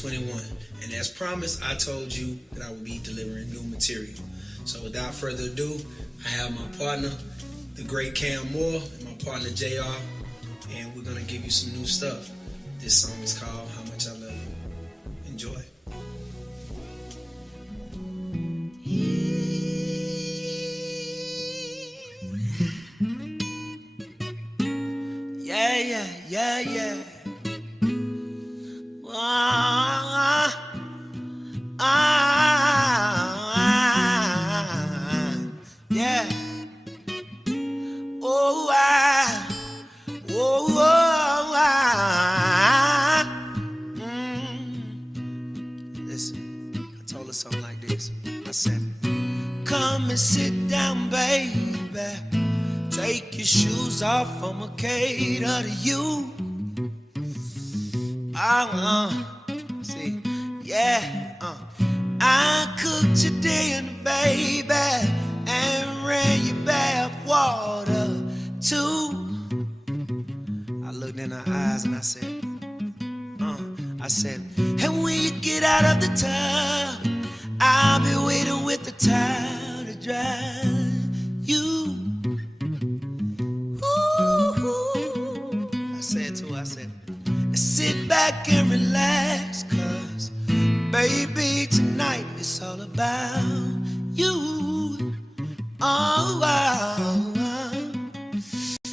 2021. And as promised, I told you that I would be delivering new material. So without further ado, I have my partner, the great Cam Moore, and my partner JR, and we're gonna give you some new stuff. This song is called How Much I Love You. Enjoy. Yeah. Yeah. Listen, I told her something like this. I said, come and sit down, baby. Take your shoes off, I'ma cater to you. See, yeah. I cooked your dinner, baby, and ran your bath water too. I looked in her eyes and I said, and when you get out of the tub, I'll be waiting with the towel to dry you. Ooh. I said to her, sit back and relax, cause baby, tonight it's all about you.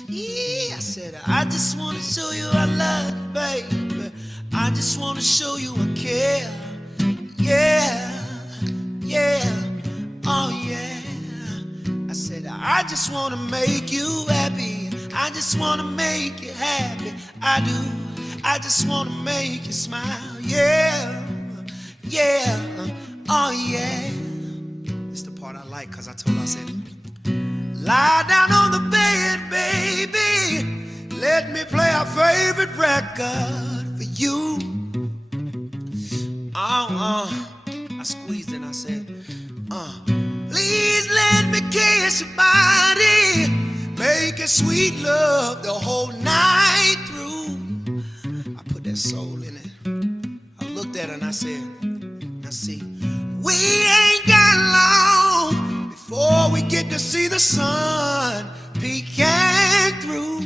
Yeah, I said, I just wanna show you I love you, baby. I just wanna show you I care. Yeah. Oh yeah. I said, I just wanna make you happy. I just wanna make you happy. I do. I just wanna make you smile. Yeah. Oh yeah. It's the part I like, cause I told her, I said, lie down on the bed, baby. Let me play our favorite record for you. I squeezed and I said, please let me kiss your body. Make it sweet love the whole night through. I put that soul in it. I looked at her and I said, now see, we ain't got long before we get to see the sun peeking through.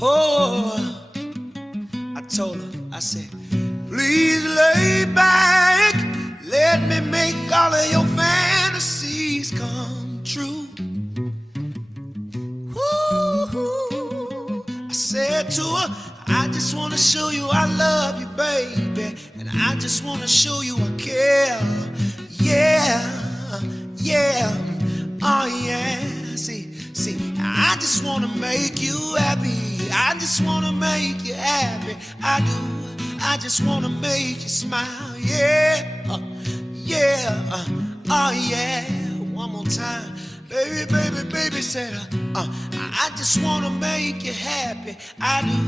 Oh, I told her, I said, please lay back. Let me make all of your fantasies come true. Ooh, I said to her, I just want to show you I love you, baby. And I just want to show you I care. Yeah. Oh yeah. See, I just want to make you happy. I just want to make you happy. I do. I just want to make you smile. Yeah. Oh yeah. One more time. Baby, said I just want to make you happy. I do.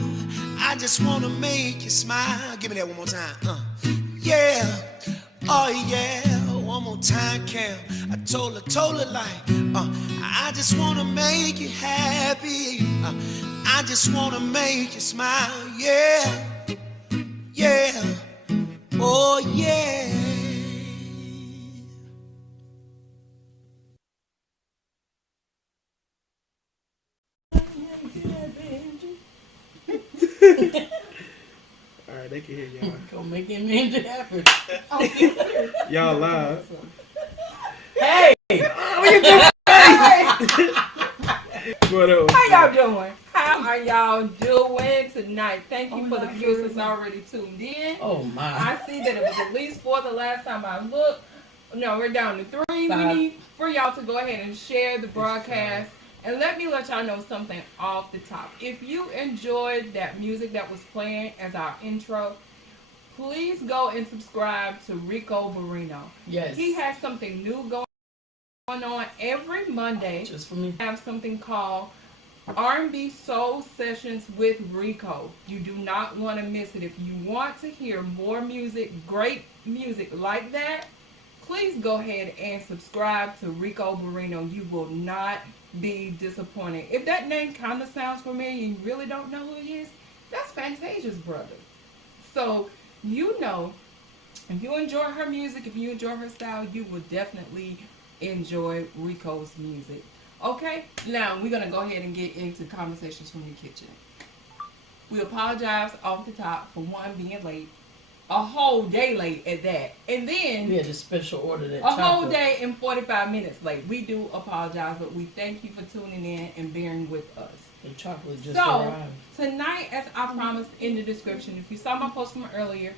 I just want to make you smile. Give me that one more time. Yeah. Oh yeah. One more time, Cam. I told her like, I just want to make you happy. I just want to make you smile. Yeah. Oh yeah. Alright, they can hear y'all. Go make him Benji happen. Y'all live. Hey! What you doing? What up? How y'all doing? How are y'all doing tonight? Thank you for the viewers that's already tuned in. Oh my. I see that it was at least 4 the last time I looked. No, we're down to 3. 5. We need for y'all to go ahead and share the broadcast. And let me let y'all know something off the top. If you enjoyed that music that was playing as our intro, please go and subscribe to Rico Barrino. Yes. He has something new going on every Monday. Just for me. I have something called R&B Soul Sessions with Rico. You do not want to miss it. If you want to hear more music, great music like that, please go ahead and subscribe to Rico Barrino. You will not be disappointed. If that name kind of sounds familiar and you really don't know who he is, that's Fantasia's brother. So you know, if you enjoy her music, if you enjoy her style, you will definitely enjoy Rico's music. Okay, now we're gonna go ahead and get into conversations from the kitchen. We apologize off the top for one being late, a whole day late at that, and then We had a special order that a whole day and 45 minutes late. We do apologize, but we thank you for tuning in and bearing with us. The chocolate just So, arrived. tonight, as I promised in the description, if you saw my post from earlier,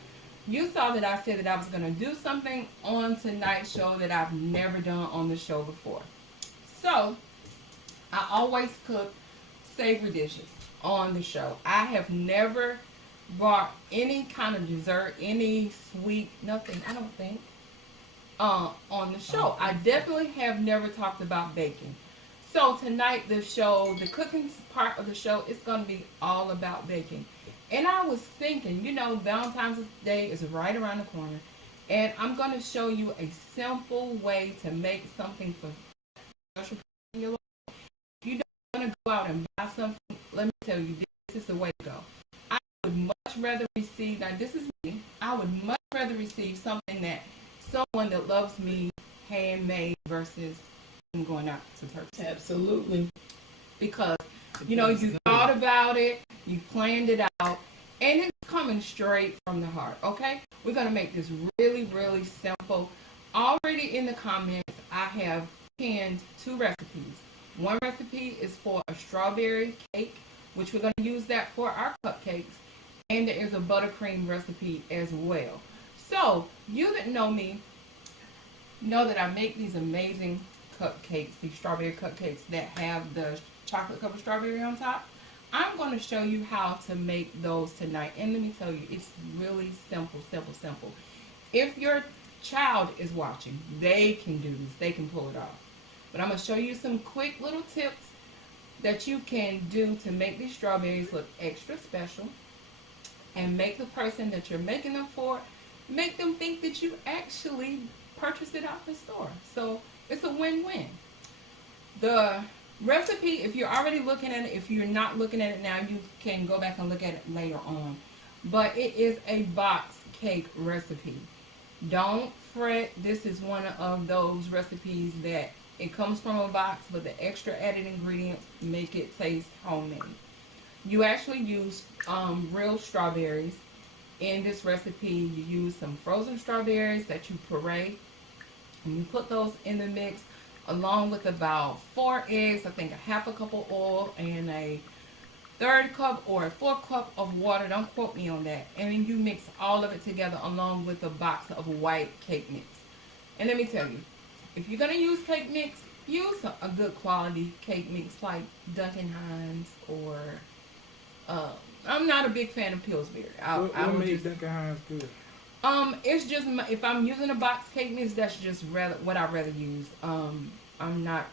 you saw that I said that I was going to do something on tonight's show that I've never done on the show before. So, I always cook savory dishes on the show. I have never brought any kind of dessert, any sweet, nothing, I don't think, on the show. I definitely have never talked about baking. So tonight, the show, the cooking part of the show, is going to be all about baking. And I was thinking, you know, Valentine's Day is right around the corner, and I'm going to show you a simple way to make something for special people in your life. If you don't want to go out and buy something, let me tell you, this is the way to go. I would much rather receive, now this is me, I would much rather receive something that someone that loves me handmade versus going out to purchase. Absolutely. Because, you know, you thought about it, you planned it out, and it's coming straight from the heart, okay? We're going to make this really, really simple. Already in the comments, I have pinned 2 recipes. One recipe is for a strawberry cake, which we're going to use that for our cupcakes, and there is a buttercream recipe as well. So, you that know me know that I make these amazing cupcakes, these strawberry cupcakes that have the chocolate covered strawberry on top. I'm going to show you how to make those tonight. And let me tell you, it's really simple, simple, simple. If your child is watching, they can do this. They can pull it off. But I'm going to show you some quick little tips that you can do to make these strawberries look extra special and make the person that you're making them for, make them think that you actually purchased it off the store. So it's a win-win. The recipe, if you're already looking at it, if you're not looking at it now, you can go back and look at it later on. But it is a box cake recipe. Don't fret. This is one of those recipes that it comes from a box, but the extra added ingredients make it taste homemade. You actually use real strawberries. In this recipe, you use some frozen strawberries that you puree, and you put those in the mix along with about 4 eggs, I think a half a cup of oil, and a 1/3 cup or a 1/4 cup of water. Don't quote me on that. And then you mix all of it together along with a box of white cake mix. And let me tell you, if you're going to use cake mix, use a good quality cake mix like Duncan Hines or I'm not a big fan of Pillsbury. What made Duncan Hines good? It's just if I'm using a box cake mix, that's just what I'd rather use. I'm not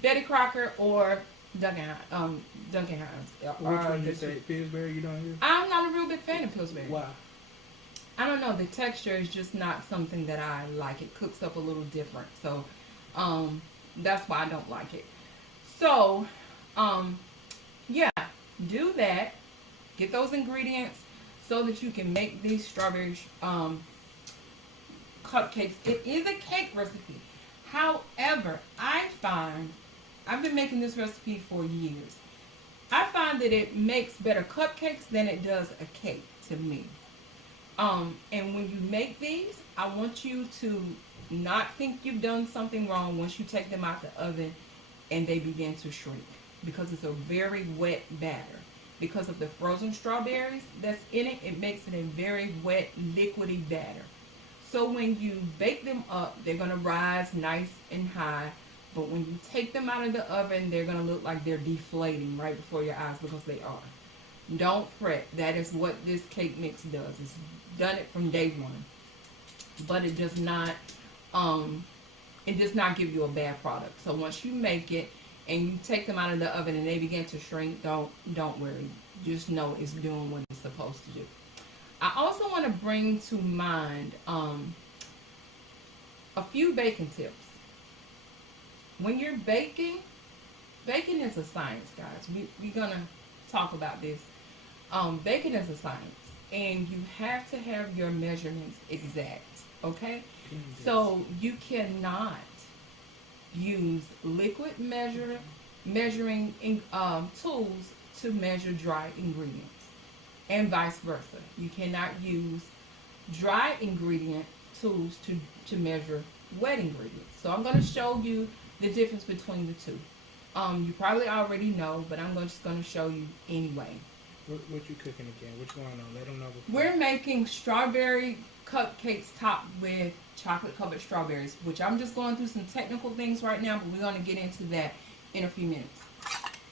Betty Crocker or Duncan Hines. Which one you say? Pillsbury? You don't use? I'm not a real big fan of Pillsbury. Why? I don't know. The texture is just not something that I like. It cooks up a little different, so that's why I don't like it. So, yeah, do that. Get those ingredients so that you can make these strawberry cupcakes. It is a cake recipe. However, I've been making this recipe for years. I find that it makes better cupcakes than it does a cake to me. And when you make these, I want you to not think you've done something wrong once you take them out the oven and they begin to shrink, because it's a very wet batter. Because of the frozen strawberries that's in it, it makes it a very wet, liquidy batter. So when you bake them up, they're going to rise nice and high. But when you take them out of the oven, they're going to look like they're deflating right before your eyes, because they are. Don't fret. That is what this cake mix does. It's done it from day one. But it does not give you a bad product. So once you make it and you take them out of the oven and they begin to shrink, don't worry. Just know it's doing what it's supposed to do. I also want to bring to mind a few baking tips. When you're baking is a science, guys. We're going to talk about this. Baking is a science. and you have to have your measurements exact. Okay, so you cannot use liquid measuring tools to measure dry ingredients, and vice versa. You cannot use dry ingredient tools to measure wet ingredients. So I'm going to show you the difference between the two. You probably already know, but I'm just going to show you anyway. What you cooking again? Which one? Let them know. Before. We're making strawberry cupcakes topped with chocolate covered strawberries, which I'm just going through some technical things right now, but we're going to get into that in a few minutes.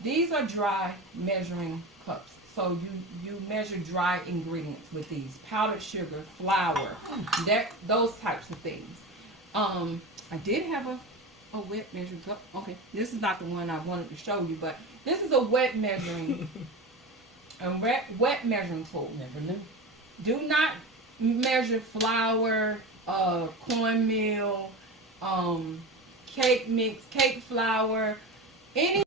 These are dry measuring cups. So you measure dry ingredients with these: powdered sugar, flour, those types of things. I did have a wet measuring cup. Okay, this is not the one I wanted to show you, but this is a wet measuring wet measuring tool. Never knew. Do not measure flour, cornmeal, cake mix, cake flour, any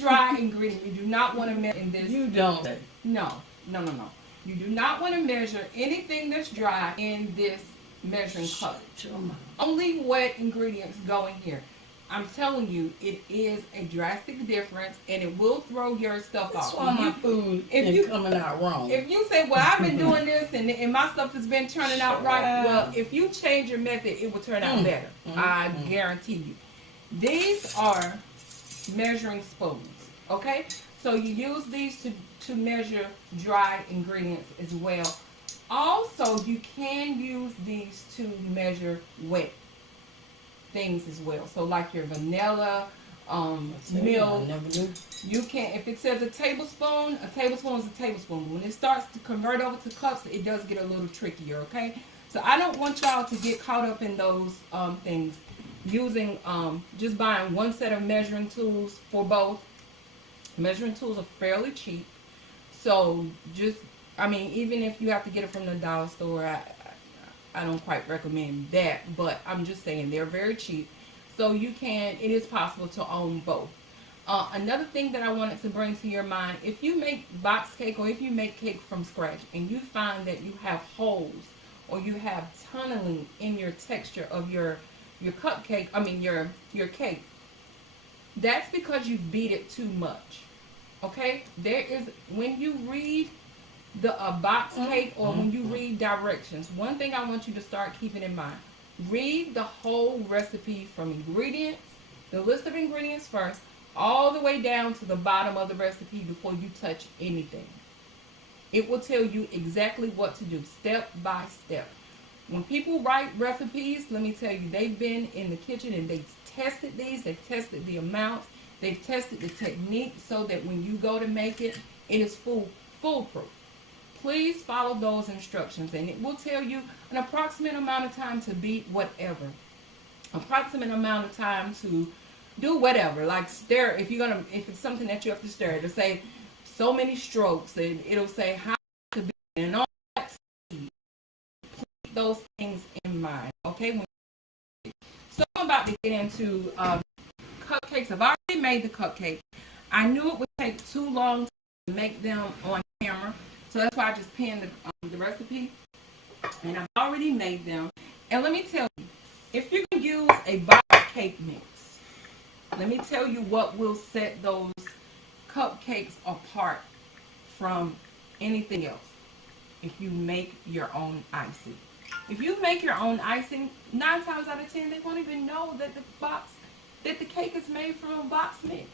dry ingredient. You do not want to measure in this. You don't. No. You do not want to measure anything that's dry in this measuring cup. Only wet ingredients go in here. I'm telling you, it is a drastic difference, and it will throw your stuff That's off. why my food is coming out wrong. If you say, well, I've been doing this, and my stuff has been turning out right, well, if you change your method, it will turn out better. I guarantee you. These are measuring spoons, okay? So you use these to measure dry ingredients as well. Also, you can use these to measure wet things as well. So like your vanilla, milk, you can, if it says a tablespoon is a tablespoon. When it starts to convert over to cups, it does get a little trickier, okay? So I don't want y'all to get caught up in those things. Using, just buying one set of measuring tools for both. Measuring tools are fairly cheap. So just, even if you have to get it from the dollar store, I don't quite recommend that, but I'm just saying they're very cheap. So it is possible to own both. Another thing that I wanted to bring to your mind, if you make box cake or if you make cake from scratch and you find that you have holes or you have tunneling in your texture of your cupcake, your cake, that's because you've beat it too much. Okay? When you read the box cake or when you read directions, one thing I want you to start keeping in mind: read the whole recipe from ingredients, the list of ingredients first, all the way down to the bottom of the recipe before you touch anything. It will tell you exactly what to do, step by step. When people write recipes, let me tell you, they've been in the kitchen and they've tested these, they've tested the amounts, they've tested the technique so that when you go to make it, it is foolproof. Please follow those instructions, and it will tell you an approximate amount of time to beat whatever. Approximate amount of time to do whatever, like stir. If it's something that you have to stir, it'll say so many strokes, and it'll say how to beat it, and all that. Keep those things in mind, okay? So I'm about to get into cupcakes. I've already made the cupcake. I knew it would take too long to make them on camera. So that's why I just pinned the recipe, and I've already made them. And let me tell you, if you can use a box cake mix, let me tell you what will set those cupcakes apart from anything else. If you make your own icing. If you make your own icing, 9 times out of 10, they won't even know that the cake is made from a box mix,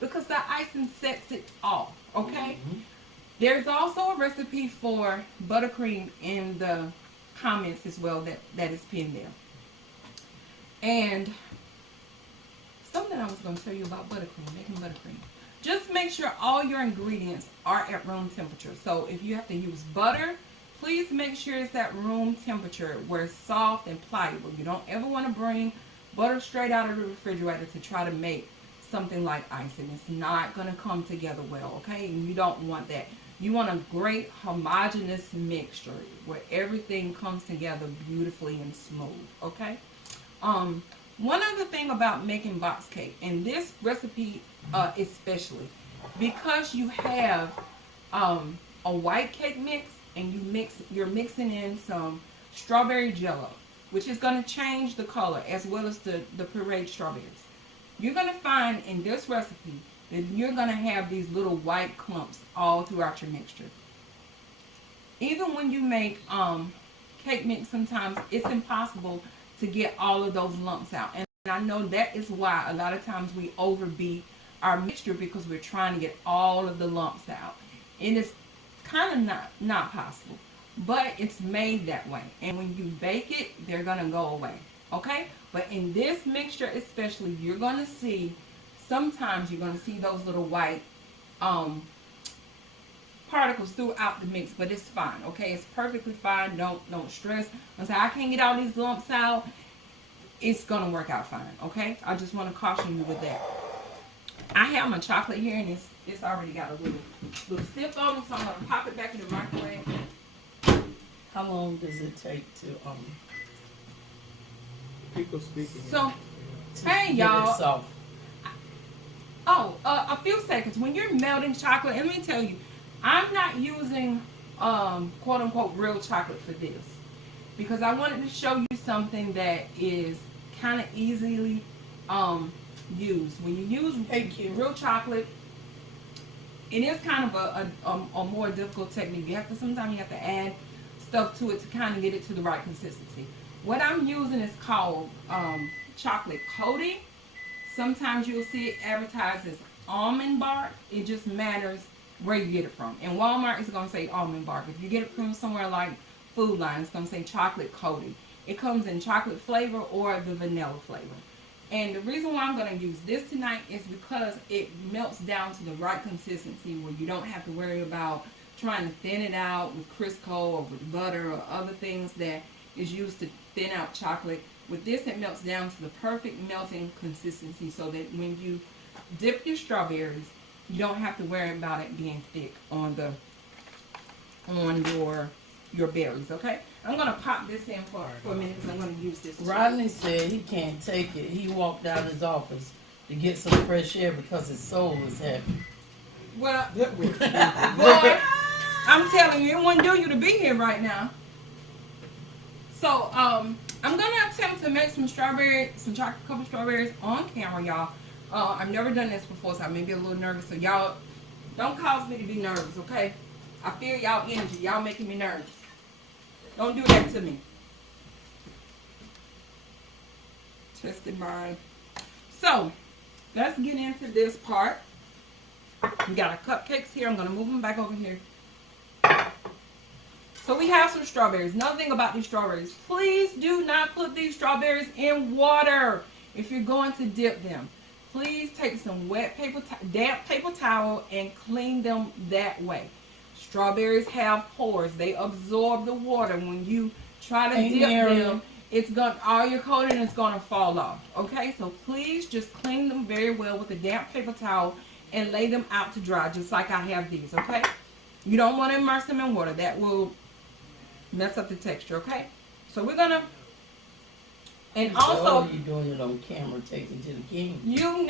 because the icing sets it off, okay? There's also a recipe for buttercream in the comments as well that is pinned there. And something I was going to tell you about buttercream, making buttercream. Just make sure all your ingredients are at room temperature. So if you have to use butter, please make sure it's at room temperature where it's soft and pliable. You don't ever want to bring butter straight out of the refrigerator to try to make something like icing. It's not going to come together well, okay? And you don't want that. You want a great homogeneous mixture where everything comes together beautifully and smooth, okay? One other thing about making box cake, and this recipe especially, because you have a white cake mix and you're mixing in some strawberry jello, which is going to change the color as well as the pureed strawberries. You're going to find in this recipe that you're going to have these little white clumps all throughout your mixture. Even when you make cake mix, sometimes it's impossible to get all of those lumps out. And I know that is why a lot of times we overbeat our mixture, because we're trying to get all of the lumps out. And it's kind of not possible, but it's made that way. And when you bake it, they're going to go away. Okay? But in this mixture especially, you're going to see, sometimes you're going to see those little white particles throughout the mix, but it's fine. Okay, it's perfectly fine. Don't stress. I say I can't get all these lumps out. It's gonna work out fine. Okay, I just want to caution you with that. I have my chocolate here, and it's already got a little stiff on it, so I'm gonna pop it back in the microwave. How long does it take to People speaking. So, hey get it y'all. soft? A few seconds. When you're melting chocolate, and let me tell you, I'm not using quote unquote real chocolate for this, because I wanted to show you something that is kind of easily used. When you use real chocolate, it is kind of a more difficult technique. Sometimes you have to add stuff to it to kind of get it to the right consistency. What I'm using is called chocolate coating. Sometimes you'll see it advertised as almond bark. It just matters where you get it from. In Walmart, it's going to say almond bark. If you get it from somewhere like Food Line, it's going to say chocolate coating. It comes in chocolate flavor or the vanilla flavor. And the reason why I'm going to use this tonight is because it melts down to the right consistency where you don't have to worry about trying to thin it out with Crisco or with butter or other things that is used to thin out chocolate. With this, it melts down to the perfect melting consistency so that when you dip your strawberries, you don't have to worry about it being thick on your berries. Okay, I'm gonna pop this in for a minute because I'm gonna use this. Rodney said he can't take it. He walked out of his office to get some fresh air because his soul is happy. Well, boy, I'm telling you, it wouldn't do you to be here right now. So I'm gonna attempt to make some chocolate covered strawberries on camera, y'all. I've never done this before, so I may be a little nervous. So y'all, don't cause me to be nervous, okay? I feel y'all energy. Y'all making me nervous. Don't do that to me. Tested mine. So, let's get into this part. We got our cupcakes here. I'm going to move them back over here. So we have some strawberries. Another thing about these strawberries, please do not put these strawberries in water if you're going to dip them. Please take some damp paper towel and clean them that way. Strawberries have pores. They absorb the water. When you try to dip them, all your coating is gonna fall off. Okay, so please just clean them very well with a damp paper towel and lay them out to dry, just like I have these. Okay, you don't want to immerse them in water. That will mess up the texture. Okay, so we're gonna. And also, you doing it on camera, taking to the king. You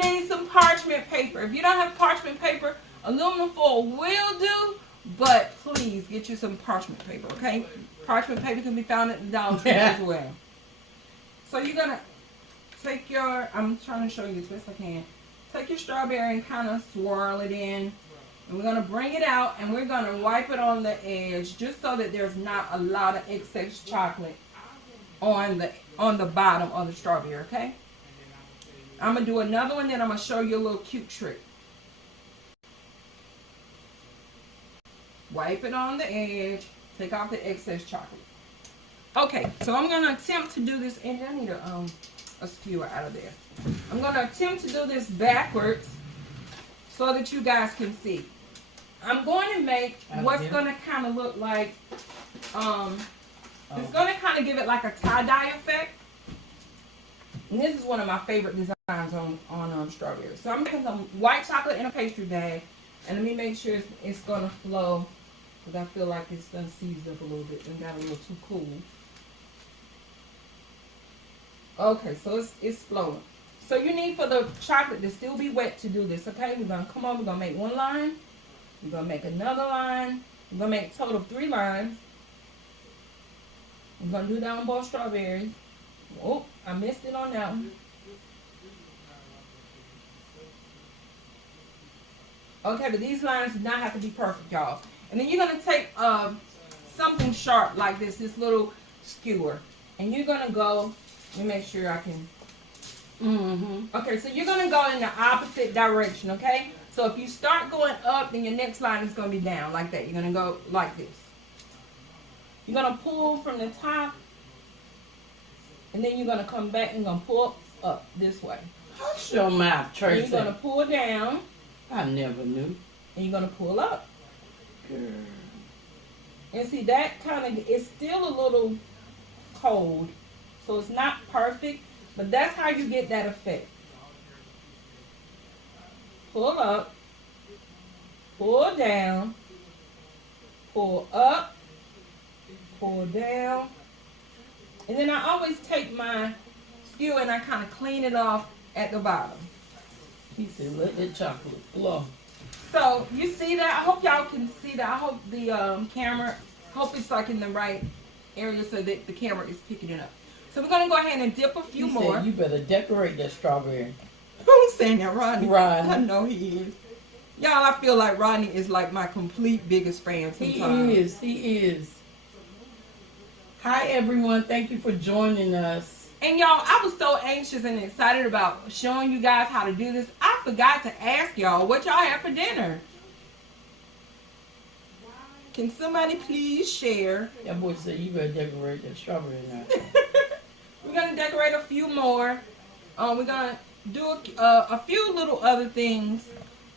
need some parchment paper. If you don't have parchment paper, aluminum foil will do, but please get you some parchment paper, okay? Parchment paper can be found at the Dollar Tree as well. So you're gonna take I'm trying to show you as best I can. Take your strawberry and kind of swirl it in. And we're gonna bring it out and we're gonna wipe it on the edge just so that there's not a lot of excess chocolate on the bottom of the strawberry, okay? I'm gonna do another one, then I'm gonna show you a little cute trick. Wipe it on the edge, take off the excess chocolate. Okay, so I'm gonna attempt to do this, and I need a skewer out of there. I'm gonna attempt to do this backwards so that you guys can see. I'm going to make what's gonna kind of look like it's going to kind of give it like a tie-dye effect. And this is one of my favorite designs on strawberries. So I'm making some white chocolate in a pastry bag. And let me make sure it's going to flow. Because I feel like it's done seized up a little bit and got a little too cool. Okay, so it's flowing. So you need for the chocolate to still be wet to do this, okay? We're going to come over, we're going to make one line. We're going to make another line. We're going to make a total of 3 lines. I'm going to do that on both strawberries. Oh, I missed it on that one. Okay, but these lines do not have to be perfect, y'all. And then you're going to take something sharp like this little skewer. And you're going to go, let me make sure I can. Okay, so you're going to go in the opposite direction, okay? So if you start going up, then your next line is going to be down like that. You're going to go like this. You're going to pull from the top. And then you're going to come back and going to pull up this way. Hush your mouth, Tracy. And you're going to pull down. I never knew. And you're going to pull up. Girl. And see, that kind of, it's still a little cold. So it's not perfect. But that's how you get that effect. Pull up. Pull down. Pull up. Pull down. And then I always take my skewer and I kind of clean it off at the bottom. He said, let that chocolate flow. So, you see that? I hope y'all can see that. I hope the camera, hope it's like in the right area so that the camera is picking it up. So, we're going to go ahead and dip a few more. Said, you better decorate that strawberry. Who's saying that? Rodney. Rodney. I know he is. Y'all, I feel like Rodney is like my complete biggest fan sometimes. He is. Hi, everyone. Thank you for joining us. And y'all, I was so anxious and excited about showing you guys how to do this. I forgot to ask y'all what y'all had for dinner. Can somebody please share? That boy said you better decorate that strawberry now. We're going to decorate a few more. We're going to do a few little other things.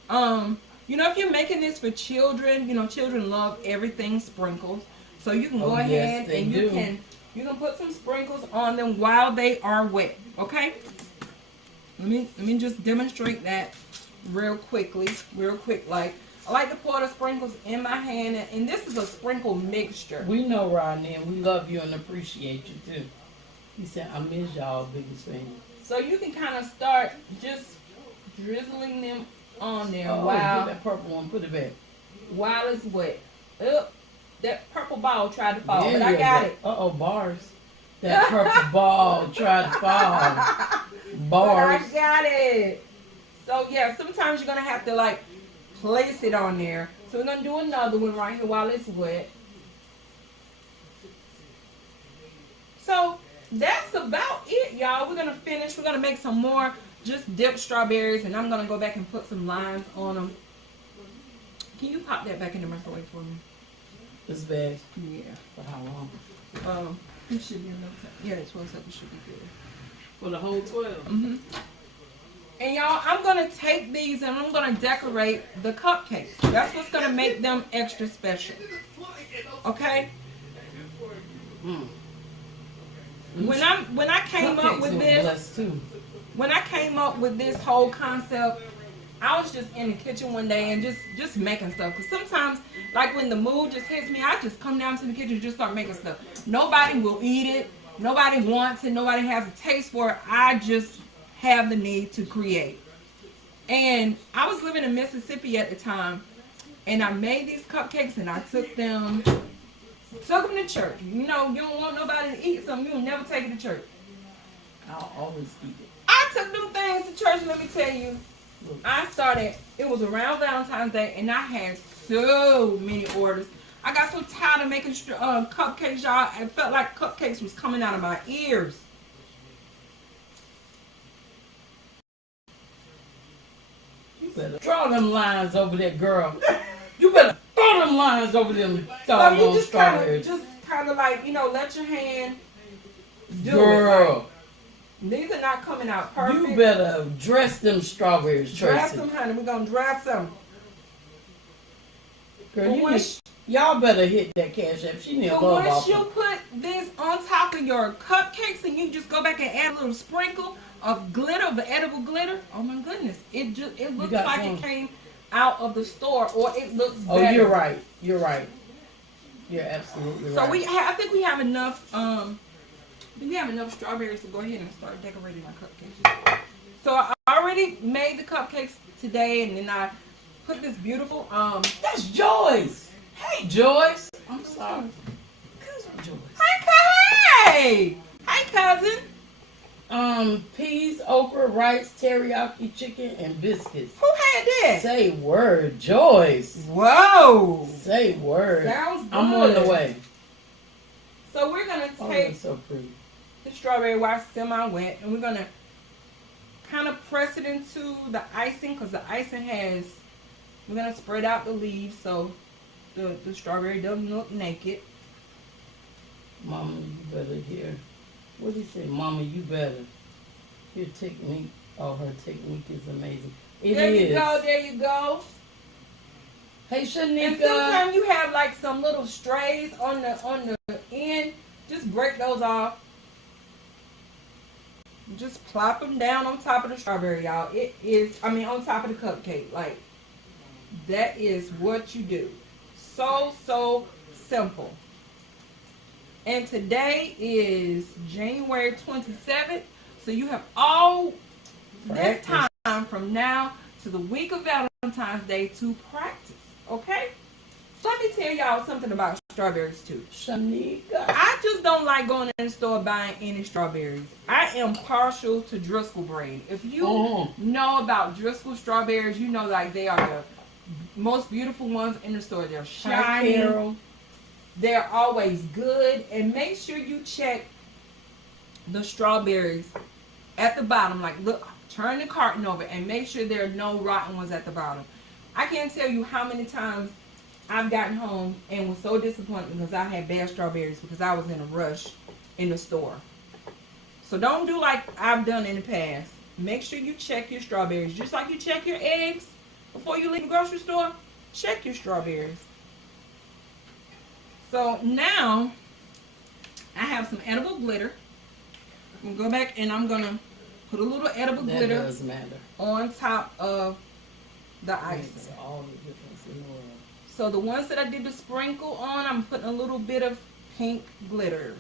You know, if you're making this for children, you know, children love everything sprinkled. So you can go ahead and you can put some sprinkles on them while they are wet. Okay? Let me just demonstrate that real quick. Like, I like to pour the sprinkles in my hand, and this is a sprinkle mixture. We know, Rodney, and we love you and appreciate you too. He said, I miss y'all, biggest fan. So you can kind of start just drizzling them on there get that purple one, put it back. While it's wet. That purple ball tried to fall, but I got it. Bars. That purple ball tried to fall. Bars. But I got it. So yeah, sometimes you're gonna have to like place it on there. So we're gonna do another one right here while it's wet. So that's about it, y'all. We're gonna finish. We're gonna make some more just dipped strawberries, and I'm gonna go back and put some limes on them. Can you pop that back in the microwave for me? This bag? Yeah. For how long? It should be enough time. Yeah, 12 seconds should be good. For the whole 12? Mm-hmm. And y'all, I'm going to take these and I'm going to decorate the cupcakes. That's what's going to make them extra special. Okay? Mm. When I came up with this, when I came up with this whole concept, I was just in the kitchen one day and just making stuff. Because sometimes, like when the mood just hits me, I just come down to the kitchen and just start making stuff. Nobody will eat it. Nobody wants it. Nobody has a taste for it. I just have the need to create. And I was living in Mississippi at the time. And I made these cupcakes and I took them to church. You know, you don't want nobody to eat something, you'll never take it to church. I'll always eat it. I took them things to church, let me tell you. I started, it was around Valentine's Day, and I had so many orders. I got so tired of making cupcakes, y'all. It felt like cupcakes was coming out of my ears. You better draw them lines over that girl. You better throw them lines over them doggone strawberries. Just kind of like, you know, let your hand do girl. it. Right? These are not coming out perfect. You better dress them strawberries, Tracy. Dress them, honey. We're going to dress them. Girl, y'all better hit that Cash App. She need a love once offer. you put this on top of your cupcakes and you just go back and add a little sprinkle of glitter, of edible glitter, oh my goodness. It looks like it came out of the store, or it looks better. Oh, you're right. You're right. You're absolutely right. So I think we have enough strawberries to go ahead and start decorating our cupcakes. So I already made the cupcakes today, and then I put this beautiful That's Joyce. Hey, Joyce. I'm sorry. Cousin Joyce. Hey, cousin. Peas, okra, rice, teriyaki chicken, and biscuits. Who had that? Say word, Joyce. Whoa. Say word. Sounds good. I'm on the way. So we're gonna Oh, take that's so pretty. the strawberry wash semi-wet, and we're gonna kind of press it into the icing, because the icing has. We're gonna spread out the leaves so the strawberry doesn't look naked. Mama, you better hear. What did he say? Mama, you better. Your technique. Oh, her technique is amazing. There you go. There you go. Hey, Shanika. And sometimes you have like some little strays on the end. Just break those off. Just plop them down on top of the strawberry, y'all. On top of the cupcake. Like, that is what you do. So simple. And today is January 27th. So you have all this time from now to the week of Valentine's Day to practice. Okay? Let me tell y'all something about strawberries too. Shanika. I just don't like going in the store buying any strawberries. I am partial to Driscoll brand. If you know about Driscoll strawberries, you know like they are the most beautiful ones in the store. They're shiny. They're always good. And make sure you check the strawberries at the bottom. Like, look, turn the carton over and make sure there are no rotten ones at the bottom. I can't tell you how many times I've gotten home and was so disappointed because I had bad strawberries because I was in a rush in the store. So don't do like I've done in the past. Make sure you check your strawberries. Just like you check your eggs before you leave the grocery store, check your strawberries. So now I have some edible glitter. I'm going to go back and I'm going to put a little edible glitter does matter. on top of the icing. Makes all the difference in the world. So the ones that I did the sprinkle on, I'm putting a little bit of pink glitter.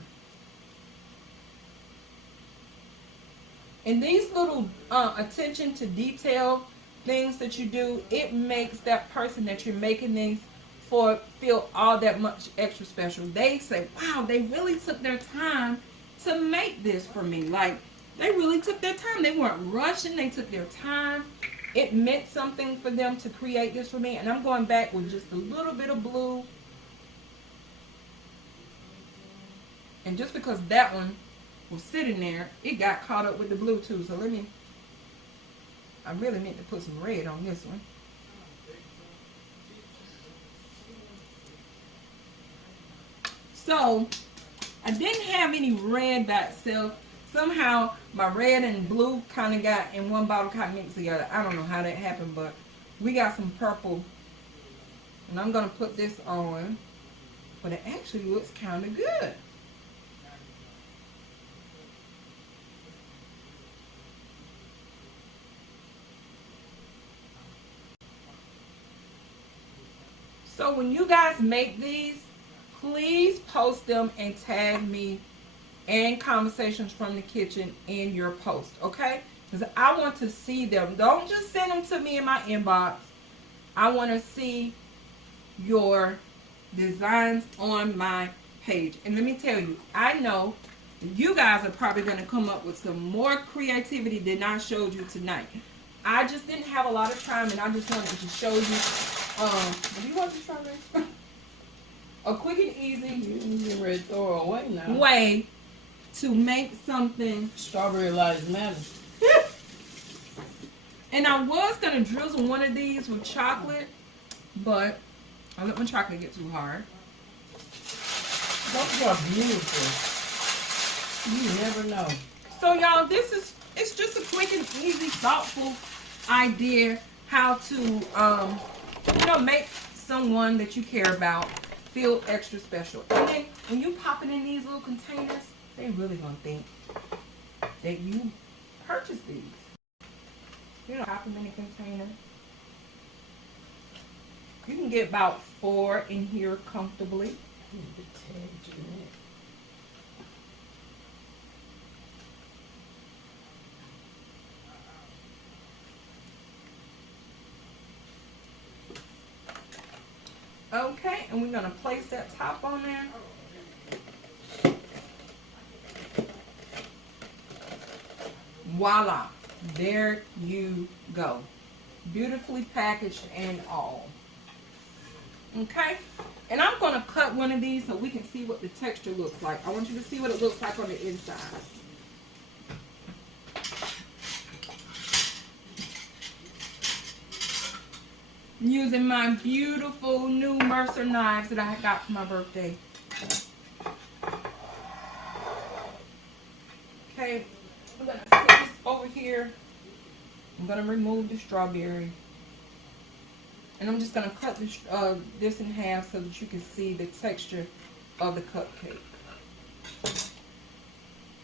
And these little attention to detail things that you do, it makes that person that you're making things for feel all that much extra special. They say, wow, they really took their time to make this for me. Like, they really took their time. They weren't rushing. They took their time. It meant something for them to create this for me. And I'm going back with just a little bit of blue. And just because that one was sitting there, it got caught up with the blue too. So I really meant to put some red on this one. So I didn't have any red by itself. Somehow my red and blue kind of got in one bottle, kind of mixed together. I don't know how that happened, but we got some purple. And I'm going to put this on. But it actually looks kind of good. So when you guys make these, please post them and tag me and Conversations from the Kitchen in your post, okay? Because I want to see them. Don't just send them to me in my inbox. I want to see your designs on my page. And let me tell you, I know you guys are probably going to come up with some more creativity than I showed you tonight. I just didn't have a lot of time, and I just wanted to show you. Do you want the strawberries? A quick and easy You ready to throw away now. way to make something. Strawberry lives matter. And I was going to drizzle one of these with chocolate, but I let my chocolate get too hard. Those are beautiful. You never know. So y'all, it's just a quick and easy, thoughtful idea how to make someone that you care about feel extra special. And then when you pop it in these little containers, they really gonna think that you purchased these. You know, pop them in a container. You can get about 4 in here comfortably. Okay, and we're gonna place that top on there. Voila, there you go. Beautifully packaged and all. Okay, and I'm gonna cut one of these so we can see what the texture looks like. I want you to see what it looks like on the inside. Using my beautiful new Mercer knives that I got for my birthday. Okay, I'm gonna set this over here. I'm gonna remove the strawberry. And I'm just gonna cut this in half so that you can see the texture of the cupcake.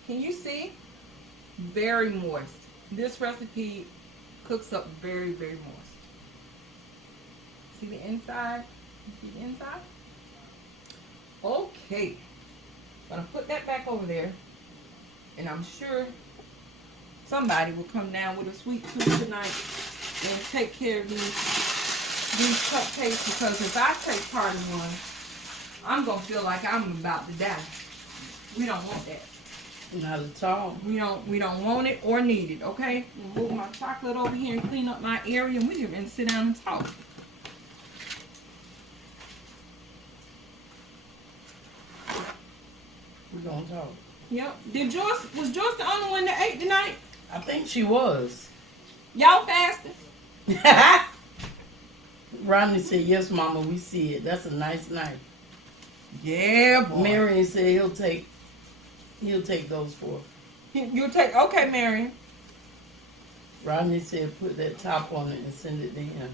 Can you see? Very moist. This recipe cooks up very, very moist. See the inside? You see the inside? Okay. Gonna put that back over there. And I'm sure somebody will come down with a sweet tooth tonight and take care of these cupcakes, because if I take part in one, I'm gonna feel like I'm about to die. We don't want that. Not at all. We don't want it or need it. Okay. Move my chocolate over here and clean up my area, and we can sit down and talk. We're gonna talk. Yep. Was Joyce the only one that ate tonight? I think she was. Y'all fasting? Rodney said, "Yes, Mama, we see it. That's a nice knife." Yeah, boy. Marion said he'll take those for her. You'll take, okay, Marion. Rodney said, "Put that top on it and send it to him."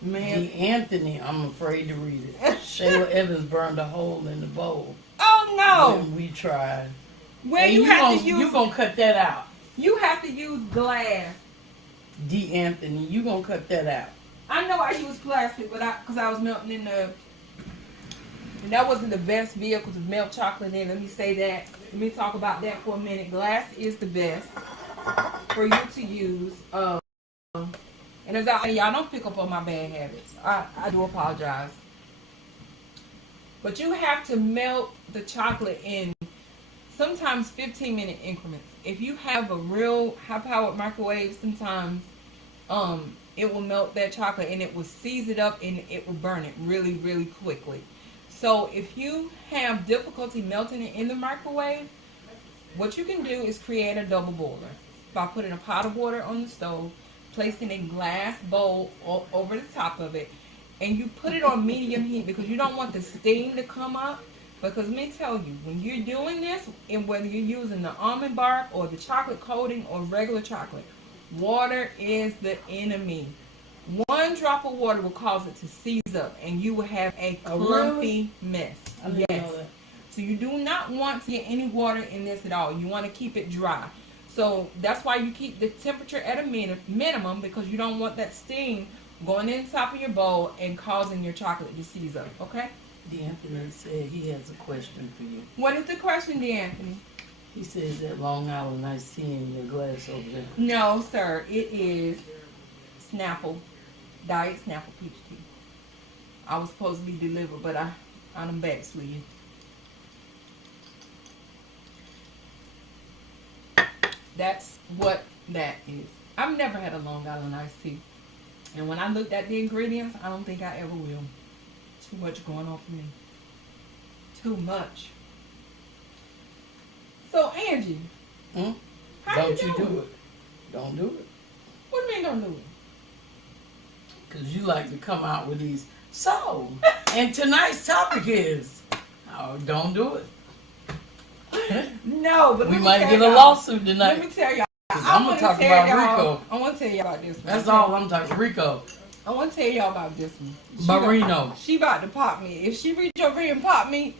Man. D. Anthony, I'm afraid to read it. Shayla Evans burned a hole in the bowl. Oh no! When we tried. Well, Hey, you gonna cut that out. You have to use glass. D. Anthony, you gonna cut that out. I know I use plastic, but because I was melting in the, and that wasn't the best vehicle to melt chocolate in. Let me say that. Let me talk about that for a minute. Glass is the best for you to use. And as y'all don't pick up on my bad habits. I do apologize. But you have to melt the chocolate in sometimes 15-minute increments. If you have a real high-powered microwave, sometimes it will melt that chocolate and it will seize it up and it will burn it really, really quickly. So if you have difficulty melting it in the microwave, what you can do is create a double boiler by putting a pot of water on the stove, placing a glass bowl over the top of it, and you put it on medium heat because you don't want the steam to come up. Because let me tell you, when you're doing this, and whether you're using the almond bark or the chocolate coating or regular chocolate, water is the enemy. One drop of water will cause it to seize up, and you will have a clumpy mess. I didn't know that. So you do not want to get any water in this at all. You want to keep it dry. So that's why you keep the temperature at a minimum, because you don't want that steam going in the top of your bowl and causing your chocolate to seize up. Okay? D'Anthony said he has a question for you. What is the question, D'Anthony? He says that Long Island iced tea in your glass over there. No, sir. It is Snapple, Diet Snapple peach tea. I was supposed to be delivered, but I done backslid. That's what that is. I've never had a Long Island iced tea. And when I looked at the ingredients, I don't think I ever will. Too much going on for me. Too much. So, Angie. How Don't you doing? do it. Don't do it. What do you mean don't do it? Because you like to come out with these. So, and tonight's topic is, oh, don't do it. No, but We let me might tell get a y'all. lawsuit tonight. Let me tell y'all. I'm going to talk about Rico. I want to tell y'all about this one. That's all I'm talking. Rico. I want to tell y'all about this one. Marino. She about to pop me. If she reach over here and pop me,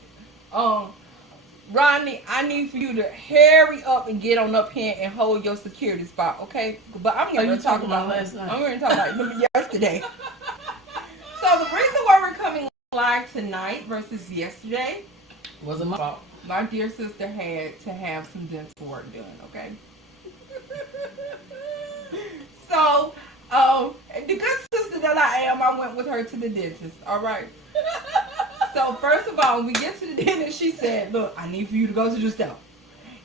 Rodney, I need for you to hurry up and get on up here and hold your security spot, okay? But I'm going to talk about last night. I'm going to talk about yesterday. So the reason why we're coming live tonight versus yesterday, Wasn't my fault. my dear sister had to have some dental work done, okay? So, the good sister sister that I am, I went with her to the dentist. All right. So first of all, when we get to the dentist, she said, "Look, I need for you to go to the store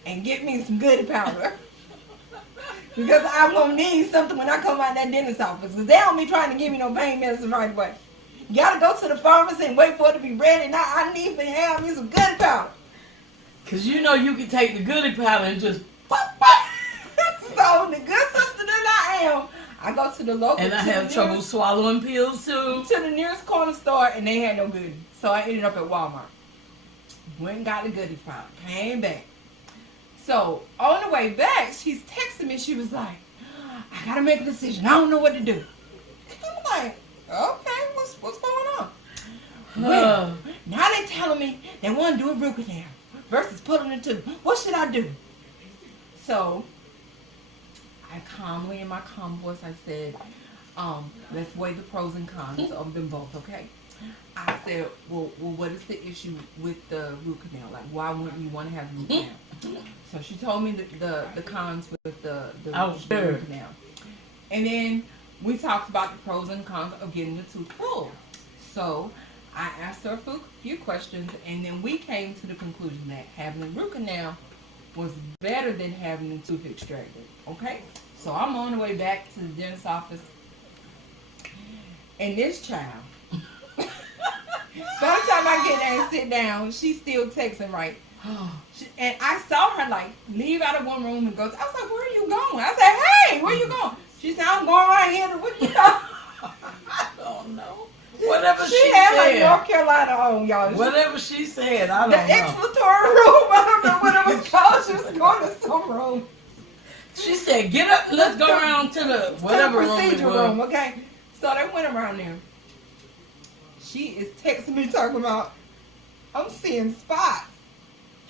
and get me some goody powder because I'm gonna need something when I come out of that dentist office. Because they don't be trying to give me no pain medicine right away. You gotta go to the pharmacy and wait for it to be ready. Now I need to have me some goody powder." Cause you know you can take the goody powder and just So the good sister that I am, I go to the local. and I have trouble swallowing pills too. To the nearest corner store, and they had no goodies. So I ended up at Walmart. Went and got the goodies powder. Came back. So on the way back, she's texting me. She was like, "I gotta make a decision. I don't know what to do." I'm like, "Okay, what's going on?" Well, now they telling me they want to do a root canal versus pulling a tooth. What should I do? So I calmly, in my calm voice, I said, let's weigh the pros and cons of them both, okay? I said, well, what is the issue with the root canal? Like, why wouldn't you want to have the root canal? So she told me the cons with the root canal. And then we talked about the pros and cons of getting the tooth pulled. So I asked her a few questions, and then we came to the conclusion that having a root canal was better than having the tooth extracted. Okay? So I'm on the way back to the dentist's office, and this child, by the time I get there and sit down, she's still texting, right? And I saw her like leave out of one room and go. I was like, "Where are you going?" I said, "Hey, where you going?" She said, "I'm going right here." What you know? I don't know. Whatever she had said. like North Carolina on, y'all. Whatever she said, I don't the know. exploratory room. I don't know what it was called. She was going to some room. She said, "Get up, let's go around to the whatever room it procedure was." room. Okay, so they went around there. She is texting me talking about, "I'm seeing spots."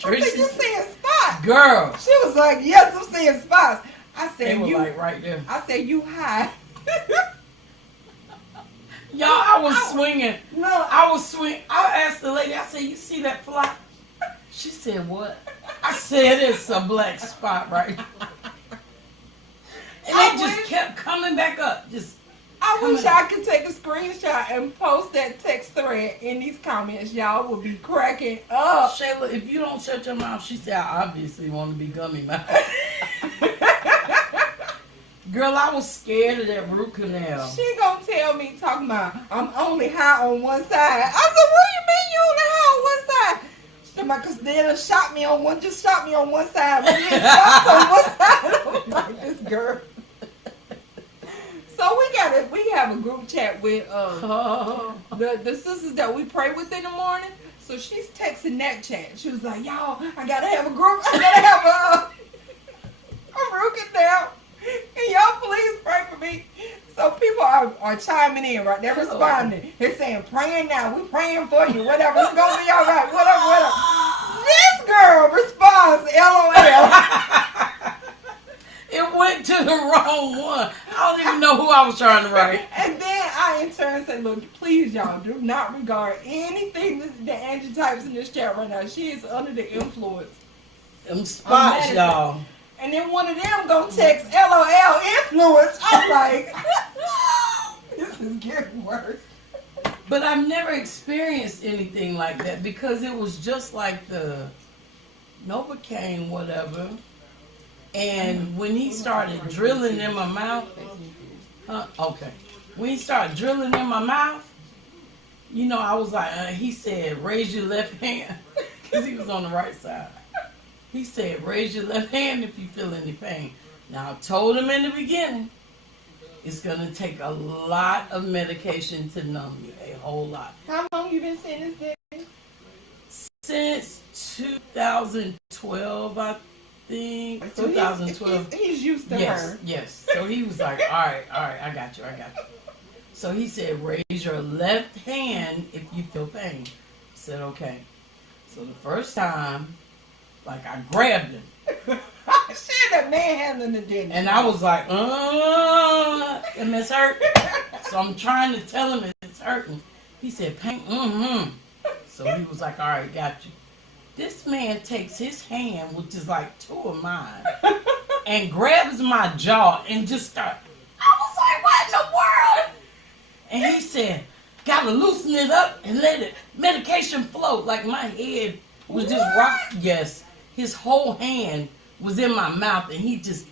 I said, "You seeing spots?" Girl. She was like, "Yes, I'm seeing spots." I They said, were "You." like right there. I said, "You high?" Y'all, I was swinging. No, I was swinging. I asked the lady, I said, "You see that fly?" She said, "What?" I said, "It's a black spot, right?" And it just kept coming back up. Just I wish I could take a screenshot and post that text thread in these comments. Y'all would be cracking up. Shayla, if you don't shut your mouth, she said, "I obviously want to be gummy mouth." Girl, I was scared of that root canal. She gonna tell me talking about I'm only high on one side. I said, "What do you mean you only high on one side?" She said, "Because they done shot me on one, just shot me on one side. But you spots on one side." I'm like, this girl. So we have a group chat with the sisters that we pray with in the morning. So she's texting that chat. She was like, "Y'all, I gotta have a group. I gotta have a root canal. And y'all please pray for me." So people are chiming in, right? They're responding. They're saying, "Praying now. We praying for you. Whatever. It's gonna be all right. Whatever. This girl responds, LOL. It went to the wrong one. I don't even know who I was trying to write. And then I in turn said, "Look, please y'all do not regard anything that Angie types in this chat right now. She is under the influence." Them spots, y'all. And then one of them gonna text LOL influence. I'm like, this is getting worse. But I've never experienced anything like that because it was just like the Novocaine, whatever. And when he started drilling in my mouth, when he started drilling in my mouth, you know, I was like, he said, "Raise your left hand," because he was on the right side. He said, "Raise your left hand if you feel any pain." Now, I told him in the beginning, it's going to take a lot of medication to numb you, a whole lot. How long you been seeing this thing? Since 2012, I think. So 2012. He's used to Yes, her. yes. So he was like, all right, I got you. So he said, "Raise your left hand if you feel pain." I said, "Okay." So the first time, like, I grabbed him. Shit, that man handling the dinner. And I was like, and it's hurt. So I'm trying to tell him it's hurting. He said, "Pain, So he was like, "All right, got you." This man takes his hand, which is like two of mine, and grabs my jaw and just starts. I was like, "What in the world?" And he said, gotta loosen it up and let it medication flow. Like my head was just rocked. Yes. His whole hand was in my mouth and he just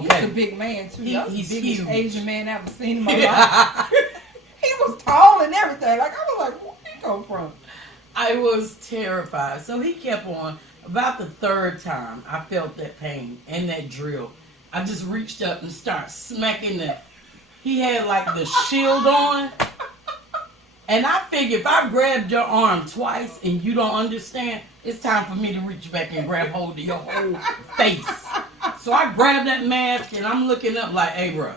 He's a big man too. He's the biggest huge. Asian man I've ever seen in my life. He was tall and everything. Like I was like, where did he come from? I was terrified. So he kept on. About the third time I felt that pain and that drill, I just reached up and started smacking the. He had like the shield on. And I figured if I grabbed your arm twice and you don't understand, it's time for me to reach back and grab hold of your whole face. So I grabbed that mask and I'm looking up like, hey bro,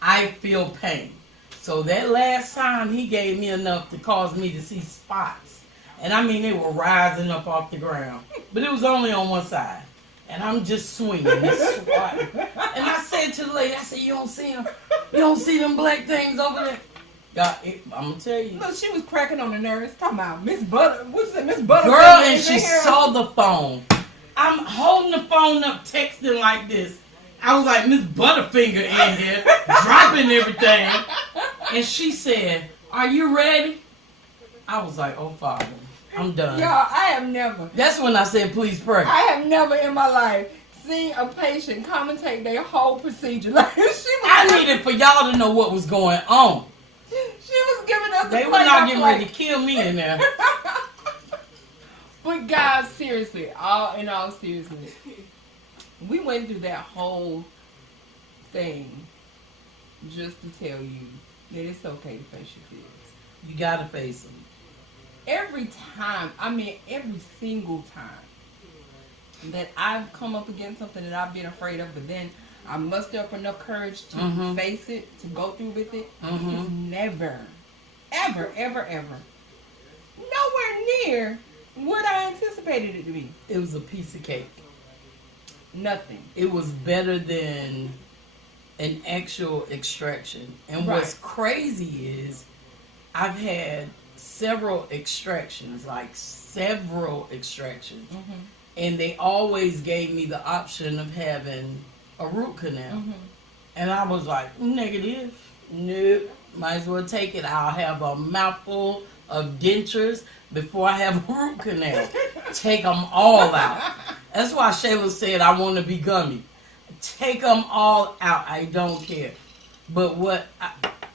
I feel pain. So that last time he gave me enough to cause me to see spots. And I mean, they were rising up off the ground. But it was only on one side. And I'm just swinging and swatting. And I said to the lady, I said, you don't see them? You don't see them black things over there? God, I'm going to tell you. Look, she was cracking on the nerves. Talking about Miss Butter. What's it, Miss Butter? Girl, and she saw the phone. I'm holding the phone up, texting like this. I was like, Miss Butterfinger in here, dropping everything. And she said, are you ready? I was like, oh, Father, I'm done. Y'all, I have never. That's when I said, please pray. I have never in my life seen a patient commentate their whole procedure. Like I needed for y'all to know what was going on. She was giving us. They were not getting ready to kill me in there. But guys, seriously, in all seriousness, we went through that whole thing just to tell you that it's okay to face your fears. You gotta face them. Every time, I mean every single time that I've come up against something that I've been afraid of, but then I muster up enough courage to face it, to go through with it, it's never, ever, ever, ever, nowhere near what I anticipated it to be. It was a piece of cake. Nothing. It was better than an actual extraction. And Right. what's crazy is I've had several extractions, and they always gave me the option of having a root canal. And I was like, negative. Nope. Might as well take it. I'll have a mouthful of dentures before I have a root canal. Take them all out. That's why Shayla said I want to be gummy. Take them all out. I don't care. But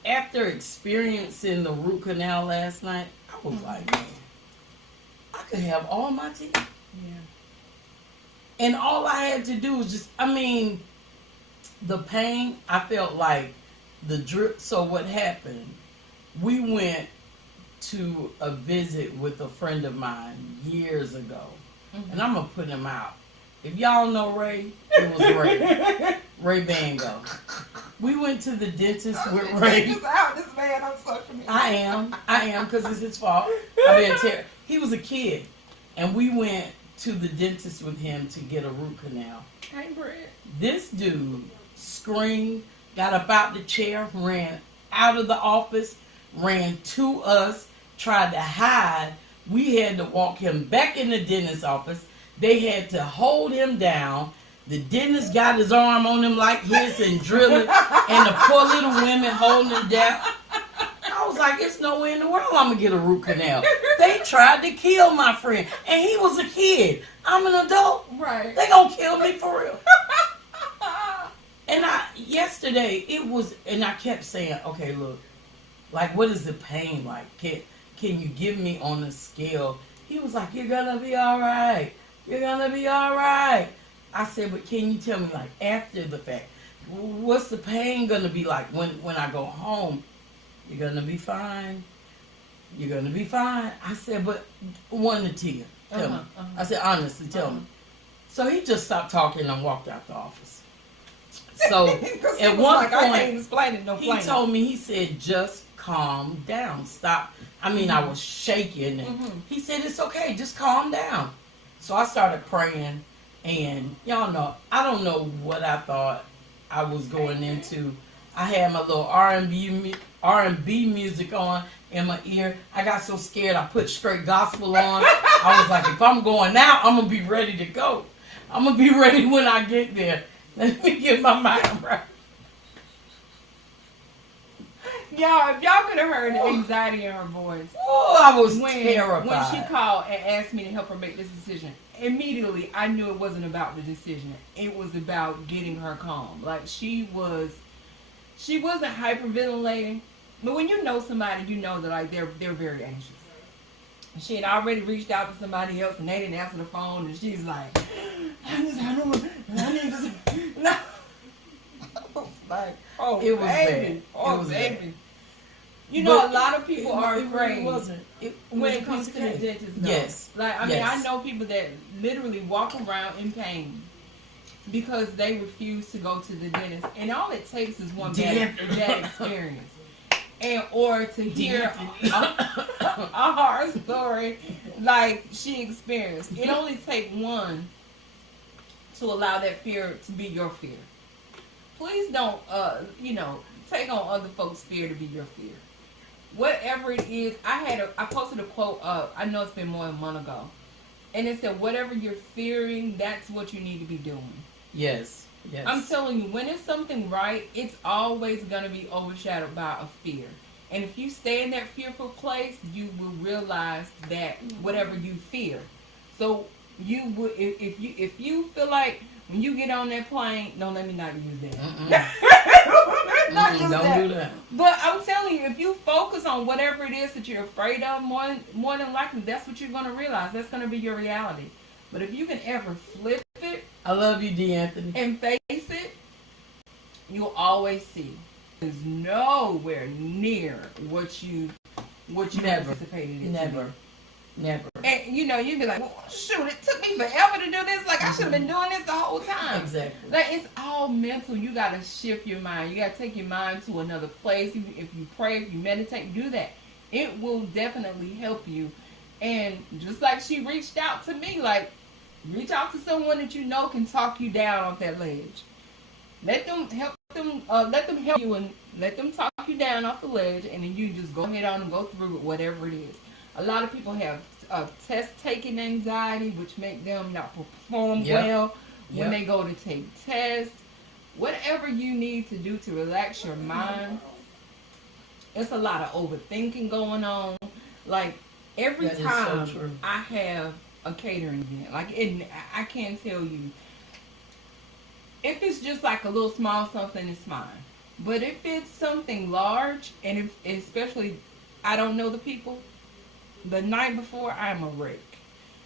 after experiencing the root canal last night, I was like, man, I could have all my teeth. Yeah. And all I had to do was just, the pain, I felt like the drip. So what happened, we went to a visit with a friend of mine years ago. And I'm going to put him out. If y'all know Ray, it was Ray. Ray Bango. We went to the dentist with Ray. He's out this man on social media. I am, because it's his fault. He was a kid. And we went to the dentist with him to get a root canal. Hey, Brett. This dude screamed, got up out the chair, ran out of the office, ran to us, tried to hide. We had to walk him back in the dentist's office. They had to hold him down. The dentist got his arm on him like this and drilling, and the poor little women holding him down. I was like, it's no way in the world I'm going to get a root canal. They tried to kill my friend, and he was a kid. I'm an adult. Right. They going to kill me for real. And yesterday, and I kept saying, okay, look, like, what is the pain like? Can you give me on a scale? He was like, you're going to be all right. You're going to be all right. I said, but can you tell me, like, after the fact, what's the pain going to be like when I go home? You're going to be fine. You're going to be fine. I said, but 1 to 10. Tell me. I said, honestly, tell me. So he just stopped talking and walked out the office. So at one point, he told me, he said, just calm down. Stop. I was shaking. And he said, it's okay. Just calm down. So I started praying. And y'all know, I don't know what I thought I was going into. I had my little R&B music on in my ear. I got so scared I put straight gospel on. I was like, if I'm going out, I'm going to be ready to go. I'm going to be ready when I get there. Let me get my mind right. Y'all, if y'all could have heard the anxiety in her voice Oh, I was when terrified. she called and asked me to help her make this decision, immediately I knew it wasn't about the decision. It was about getting her calm. Like she wasn't hyperventilating, but when you know somebody, you know that like they're very anxious. She had already reached out to somebody else and they didn't answer the phone, and she's like, I need to. No. Like, Oh, it was baby. bad. Oh, It was baby. bad. You know, But a lot of people are it afraid really wasn't. when it comes to the dentist. Though. Yes. Like, I mean, Yes. I know people that literally walk around in pain because they refuse to go to the dentist. And all it takes is one bad experience. And or to hear a horror story like she experienced. It only takes one to allow that fear to be your fear. Please don't, take on other folks' fear to be your fear. Whatever it is, I posted a quote up. I know it's been more than a month ago, and it said, "Whatever you're fearing, that's what you need to be doing." Yes. Yes. I'm telling you, when it's something right, it's always gonna be overshadowed by a fear. And if you stay in that fearful place, you will realize that whatever you fear. So you would, if you feel like when you get on that plane, don't let me not use that. Don't do that. But I'm telling you, if you focus on whatever it is that you're afraid of, more than likely, that's what you're gonna realize. That's gonna be your reality. But if you can ever flip it, I love you, D'Anthony. and face it, you'll always see. It's nowhere near what you Never. anticipated it Never. to be. Never. And you'd be like, well, shoot, it took me forever to do this. Like I should have been doing this the whole time. Exactly. Like it's all mental. You gotta shift your mind. You gotta take your mind to another place. If you pray, if you meditate, do that. It will definitely help you. And just like she reached out to me, like reach out to someone that you know can talk you down off that ledge. Let them help you and let them talk you down off the ledge, and then you just go ahead on and go through with whatever it is. A lot of people have test-taking anxiety, which make them not perform well when they go to take tests. Whatever you need to do to relax your mind. It's a lot of overthinking going on. Like every That is time so true. I have a catering event, I can't tell you. If it's just like a little small something, it's fine. But if it's something large, and especially I don't know the people, the night before I am a wreck.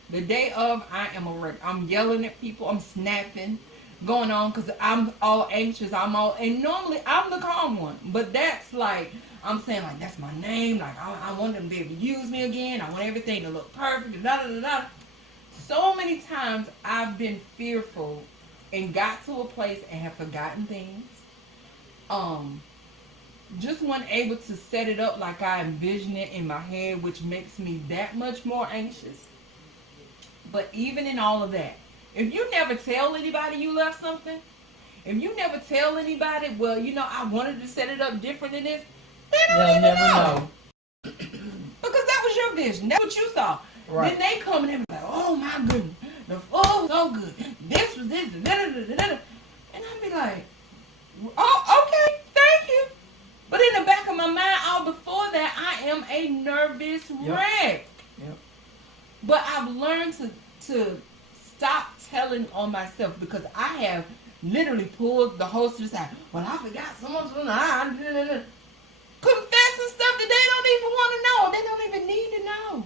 The day of I am a wreck. I'm yelling at people. I'm snapping, going on because I'm all anxious. And normally I'm the calm one, but that's like I'm saying like that's my name. Like I want them to be able to use me again. I want everything to look perfect. Da, da, da, da. So many times I've been fearful and got to a place and have forgotten things. Just wasn't able to set it up like I envision it in my head, which makes me that much more anxious. But even in all of that, if you never tell anybody you left something, if you never tell anybody, well, I wanted to set it up different than this, they don't even know. Because that was your vision. That's what you saw. Right. Then they come and they be like, oh my goodness, the food was so good. This was this, da, da, da, da, da. And I'd be like, oh, okay, thank you. But in the back of my mind, all before that, I am a nervous wreck. Yep. But I've learned to stop telling on myself because I have literally pulled the host to the side. Well, I forgot someone's confessing stuff that they don't even want to know. They don't even need to know.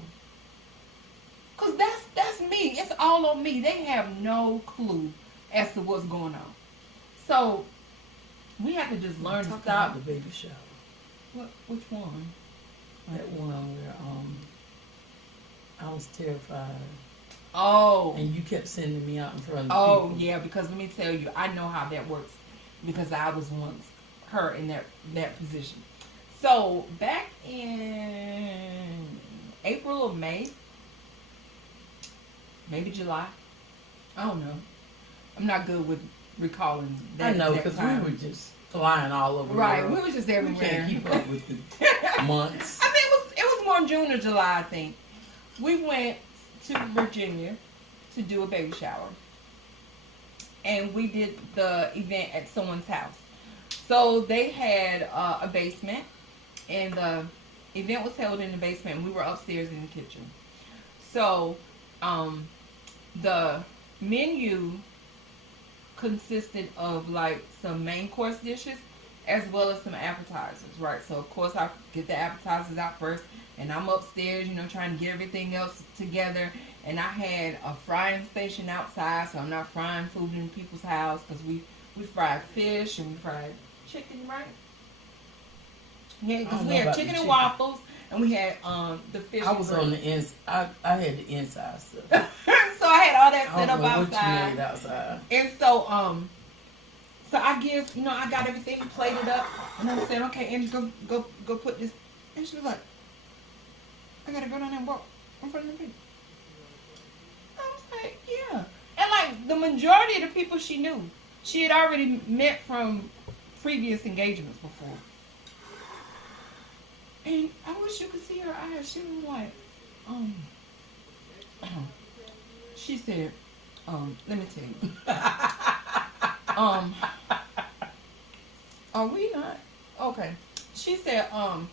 Because that's me. It's all on me. They have no clue as to what's going on. So we have to just learn to Talking stop. about the baby shower. Which one? That one where I was terrified. Oh. And you kept sending me out in front of Oh, people. yeah, because let me tell you, I know how that works because I was once her in that position. So back in April or May, maybe July, I don't know. I'm not good with recalling that. I know, exact because time. we were just flying all over Right, the we world. was just We everywhere. can't keep up with the months. I mean, it was more June or July, I think. We went to Virginia to do a baby shower. And we did the event at someone's house. So they had a basement. And the event was held in the basement, and we were upstairs in the kitchen. So, the menu consisted of like some main course dishes as well as some appetizers, right? So of course I get the appetizers out first, and I'm upstairs, trying to get everything else together. And I had a frying station outside, so I'm not frying food in people's house, because we fried fish and we fried chicken, right? Yeah, because we had chicken and waffles, and we had the fish. I was on the inside. I had the inside stuff. So I had all that set up outside. outside. What you made outside. And so I give, I got everything plated up, and I said, okay, Angie, go put this. And she was like, I gotta go down there and walk in front of the people. I was like, yeah. And like the majority of the people she knew, she had already met from previous engagements before. And I wish you could see her eyes. She was like, she said, let me tell you. Are we not? Okay. She said, I'll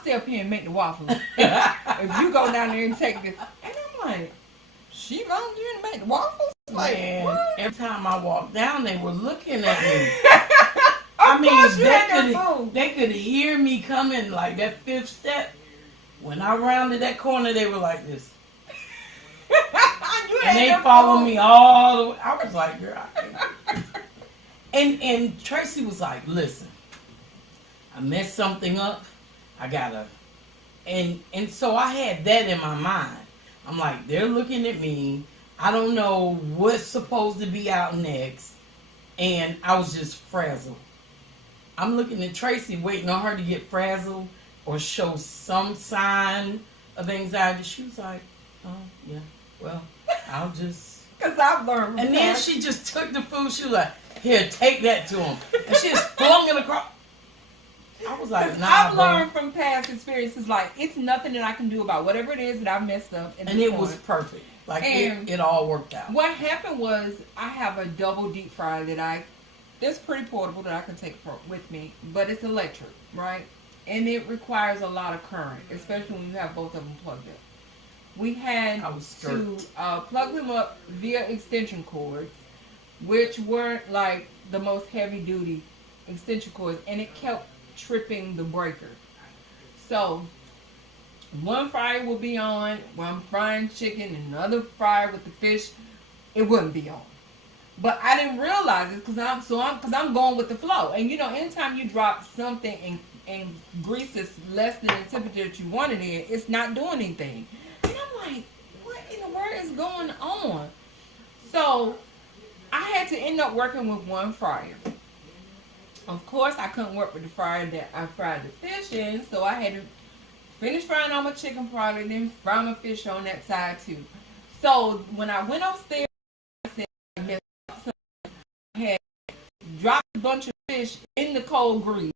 stay up here and make the waffles. If you go down there and take this. And I'm like, she volunteering to make the waffles? Like, man, what? every time I walked down, they were looking at me. Of course you had that phone. they could hear me coming, like that fifth step. When I rounded that corner, they were like this. And they followed me all the way. I was like, girl, I can't. And Tracy was like, listen, I messed something up. I gotta. And so I had that in my mind. I'm like, they're looking at me. I don't know what's supposed to be out next. And I was just frazzled. I'm looking at Tracy, waiting on her to get frazzled or show some sign of anxiety. She was like, oh, yeah, well, I'll just. Because I've learned. And then she just took the food. She was like, here, take that to him. And she just flung it across. I was like, nah, I've learned from past experiences, like, it's nothing that I can do about whatever it is that I've messed up. And it was perfect. Like, it all worked out. What happened was, I have a double deep fryer that's pretty portable that I can take with me, but it's electric, right? And it requires a lot of current, especially when you have both of them plugged in. We had to plug them up via extension cords, which weren't like the most heavy duty extension cords, and it kept tripping the breaker. So one fryer would be on when I'm frying chicken, and another fryer with the fish, it wouldn't be on. But I didn't realize it because I'm going with the flow. And anytime you drop something and grease is less than the temperature that you want it in, it's not doing anything. And I'm like, what in the world is going on? So I had to end up working with one fryer. Of course, I couldn't work with the fryer that I fried the fish in, so I had to finish frying all my chicken product, then fry my fish on that side too. So when I went upstairs, dropped a bunch of fish in the cold grease,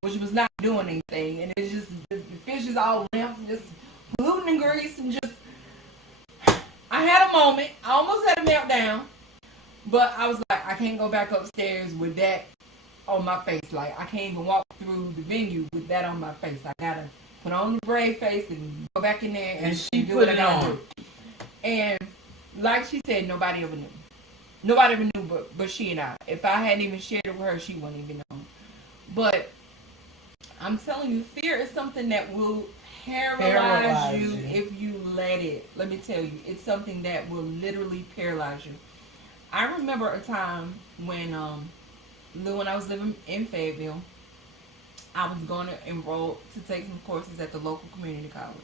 which was not doing anything, and it's just the fish is all limp, just gluten and grease, and just. I had a moment. I almost had a meltdown, but I was like, I can't go back upstairs with that on my face. Like, I can't even walk through the venue with that on my face. I gotta put on the brave face and go back in there and she do put what I it gotta on. do. And like she said, nobody ever knew. Nobody ever knew but she and I. If I hadn't even shared it with her, she wouldn't even know. But I'm telling you, fear is something that will paralyze you if you let it. Let me tell you, it's something that will literally paralyze you. I remember a time when I was living in Fayetteville, I was going to enroll to take some courses at the local community college.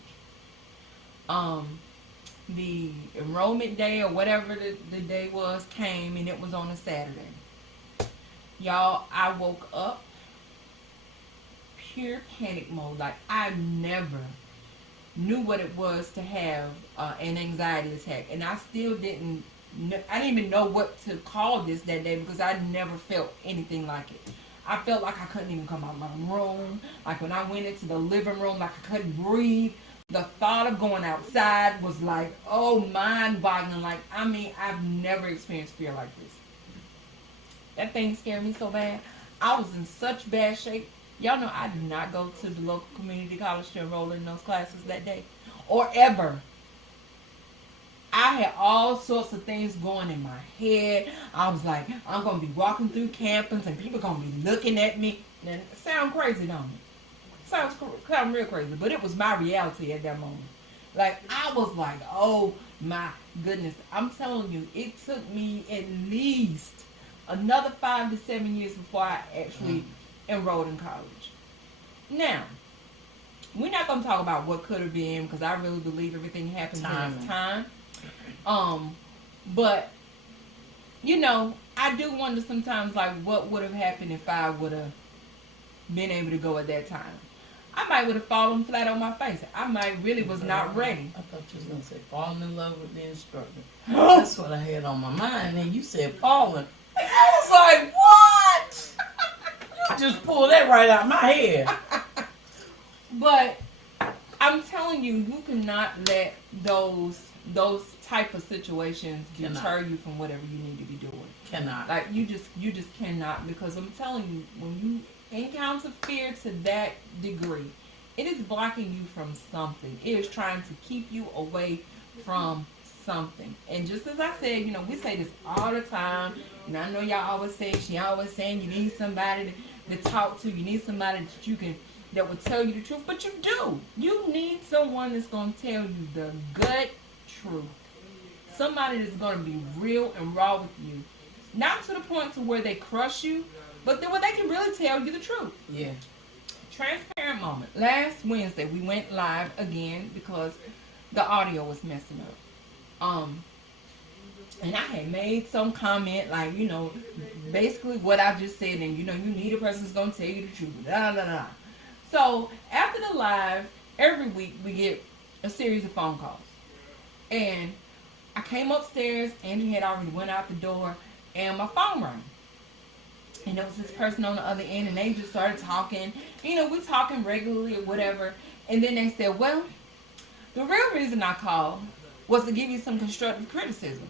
The enrollment day or whatever the day was came, and it was on a Saturday. Y'all, I woke up pure panic mode. Like, I never knew what it was to have an anxiety attack, and I still didn't even know what to call this that day because I never felt anything like it. I felt like I couldn't even come out of my room. Like, when I went into the living room, like I couldn't breathe. The thought of going outside was like, oh, mind-boggling. Like, I mean, I've never experienced fear like this. That thing scared me so bad. I was in such bad shape Y'all know I did not go to the local community college to enroll in those classes that day. Or ever. I had all sorts of things going in my head. I was like, I'm going to be walking through campus and people going to be looking at me. And it sounds crazy, don't it? Sounds real crazy. But it was my reality at that moment. Like, I was like, oh my goodness. I'm telling you, it took me at least another 5 to 7 years before I actually enrolled in college. Now, we're not going to talk about what could have been because I really believe everything happens in its time. But you know, I do wonder sometimes, like, what would have happened if I would have been able to go at that time. I might would have fallen flat on my face. I might really was not ready. I thought you was gonna say falling in love with the instructor. That's what I had on my mind. And you said falling. I was like, what? You just pulled that right out of my head. But I'm telling you, you cannot let those type of situations deter you from whatever you need to be doing. Cannot. Like, you just cannot, because I'm telling you, when you encounter fear to that degree, it is blocking you from something. It is trying to keep you away from something. And just as I said, you know, we say this all the time, and I know y'all always say, she always saying you need somebody to talk to, you need somebody that will tell you the truth, but you do. You need someone that's going to tell you the gut truth. Somebody that's going to be real and raw with you. Not to the point to where they crush you, but where they can really tell you the truth. Yeah. Transparent moment. Last Wednesday, we went live again because the audio was messing up. And I had made some comment, like, you know, basically what I just said, and, you know, you need a person that's going to tell you the truth. Da, da, da. So, after the live, every week we get a series of phone calls. And I came upstairs, Angie had already went out the door, and my phone rang. And there was this person on the other end, and they just started talking. You know, we're talking regularly or whatever. And then they said, well, the real reason I called was to give you some constructive criticism.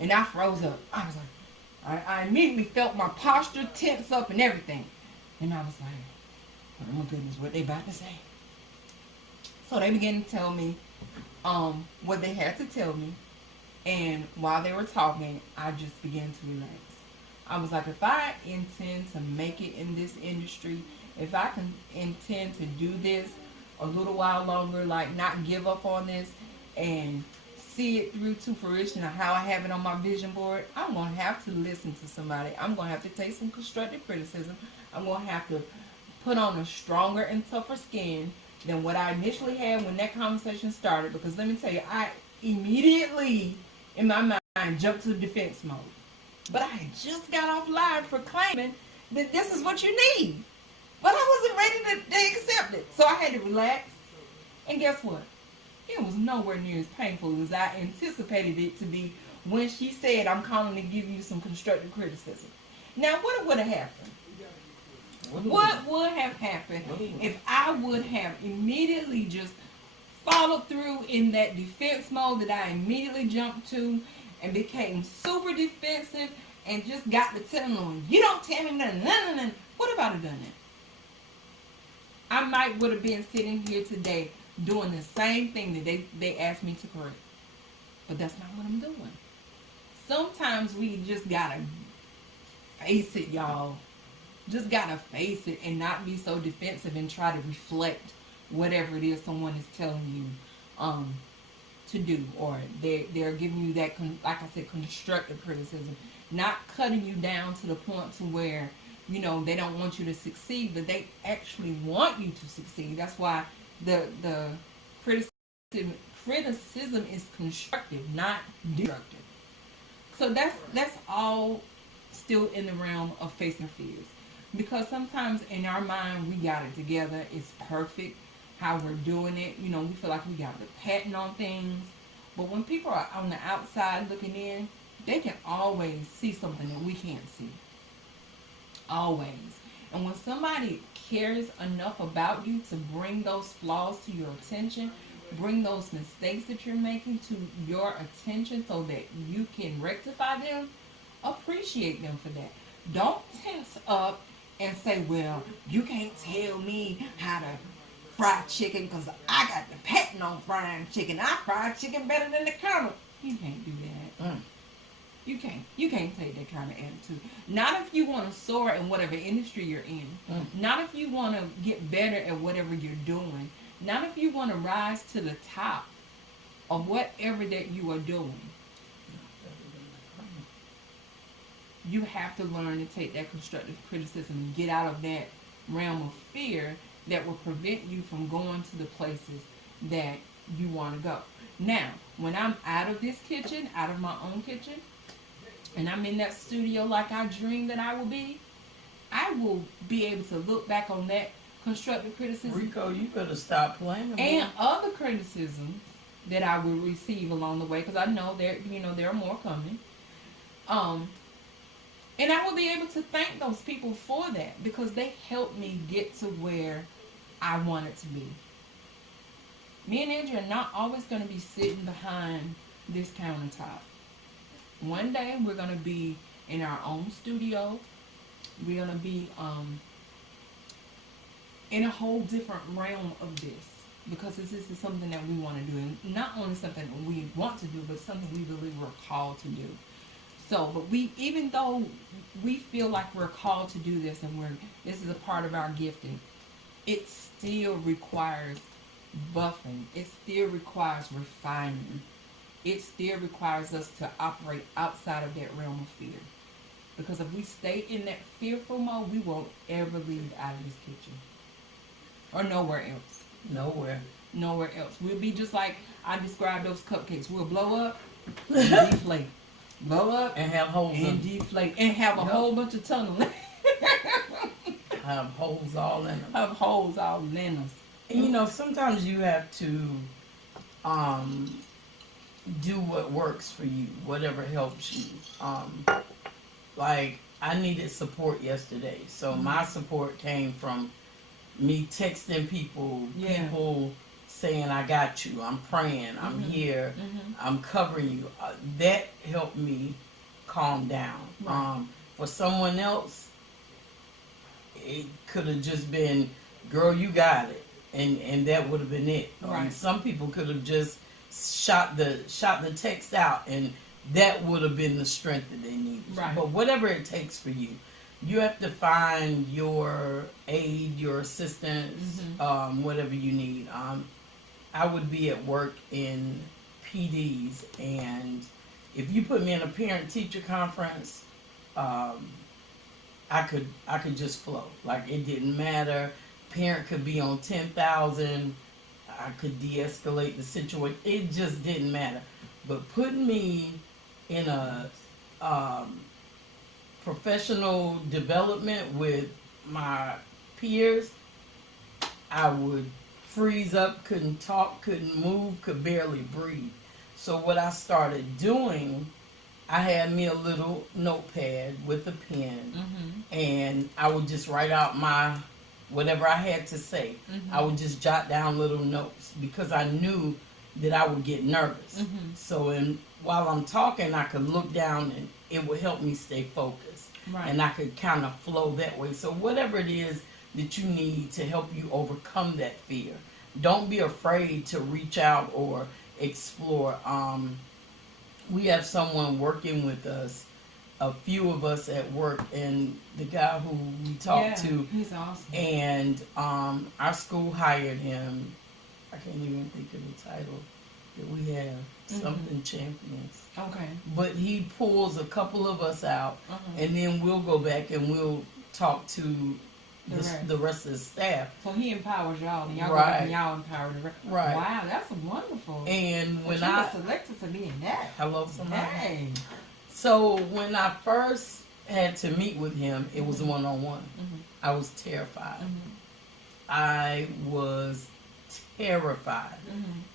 And I froze up. I was like, I immediately felt my posture tense up and everything. And I was like, oh my goodness, what they about to say? So they began to tell me what they had to tell me. And while they were talking, I just began to relax. I was like, if I intend to make it in this industry, if I can intend to do this a little while longer, like not give up on this and see it through to fruition of how I have it on my vision board, I'm going to have to listen to somebody. I'm going to have to take some constructive criticism. I'm going to have to put on a stronger and tougher skin than what I initially had when that conversation started. Because let me tell you, I immediately, in my mind, jumped to defense mode. But I had just got off live proclaiming that this is what you need. But I wasn't ready to accept it. So I had to relax. And guess what? It was nowhere near as painful as I anticipated it to be when she said, I'm calling to give you some constructive criticism. Now, what would have happened? What would have happened if I would have immediately just followed through in that defense mode that I immediately jumped to and became super defensive and just got to telling them, you don't tell me nothing. What if I'd have done that? I might would have been sitting here today doing the same thing that they asked me to correct. But that's not what I'm doing. Sometimes we just gotta face it, y'all. Just gotta face it and not be so defensive and try to reflect whatever it is someone is telling you to do, or they're giving you that, like I said, constructive criticism, not cutting you down to the point to where, you know, they don't want you to succeed, but they actually want you to succeed. That's why the criticism is constructive, not destructive. So that's all still in the realm of facing fears. Because sometimes in our mind, we got it together. It's perfect how we're doing it. You know, we feel like we got the patent on things. But when people are on the outside looking in, they can always see something that we can't see. Always. And when somebody cares enough about you to bring those flaws to your attention, bring those mistakes that you're making to your attention so that you can rectify them, appreciate them for that. Don't tense up and say, well, you can't tell me how to fry chicken because I got the patent on frying chicken. I fry chicken better than the Colonel. You can't do that. You can't. You can't take that kind of attitude. Not if you want to soar in whatever industry you're in. Not if you want to get better at whatever you're doing. Not if you want to rise to the top of whatever that you are doing. You have to learn to take that constructive criticism and get out of that realm of fear that will prevent you from going to the places that you want to go. Now, when I'm out of this kitchen, out of my own kitchen, and I'm in that studio like I dreamed that I will be, I will be able to look back on that constructive criticism. Rico, you better stop playing. And other criticisms that I will receive along the way, because I know there are more coming. And I will be able to thank those people for that because they helped me get to where I wanted to be. Me and Andrew are not always going to be sitting behind this countertop. One day we're going to be in our own studio. We're going to be in a whole different realm of this because this is something that we want to do. And not only something that we want to do, but something we believe we're called to do. So, but even though we feel like we're called to do this and this is a part of our gifting, it still requires buffing. It still requires refining. It still requires us to operate outside of that realm of fear. Because if we stay in that fearful mode, we won't ever leave out of this kitchen. Or nowhere else. Nowhere else. We'll be just like I described those cupcakes. We'll blow up and deflate. Blow up and have holes and deflate. And have a whole bunch of tunneling. Have holes all in them. Have holes all in us. And sometimes you have to do what works for you, whatever helps you. Like I needed support yesterday, so my support came from me texting people saying I got you, I'm praying, I'm here, I'm covering you. That helped me calm down. Right. For someone else, it could have just been, girl, you got it. And that would have been it. Right. Some people could have just shot the text out, and that would have been the strength that they needed. Right. But whatever it takes for you, you have to find your aid, your assistance, whatever you need. I would be at work in PDs, and if you put me in a parent-teacher conference, I could just flow. Like it didn't matter. Parent could be on 10,000. I could de-escalate the situation. It just didn't matter. But putting me in a professional development with my peers, I would freeze up, couldn't talk, couldn't move, could barely breathe. So what I started doing, I had me a little notepad with a pen, and I would just write out whatever I had to say. I would just jot down little notes because I knew that I would get nervous. So while I'm talking, I could look down and it would help me stay focused. Right. And I could kind of flow that way. So whatever it is that you need to help you overcome that fear, don't be afraid to reach out or explore. We have someone working with us, a few of us at work, and the guy who we talked to, he's awesome. and our school hired him. I can't even think of the title that we have, something champions. Okay. But he pulls a couple of us out, and then we'll go back and we'll talk to the rest of the staff. So he empowers y'all, and y'all go Right. back and y'all empower the rest. Right. Wow, that's wonderful. And when you I were selected to be in that. hello somebody. Dang. So when I first had to meet with him, it was one-on-one. I was terrified. I was terrified.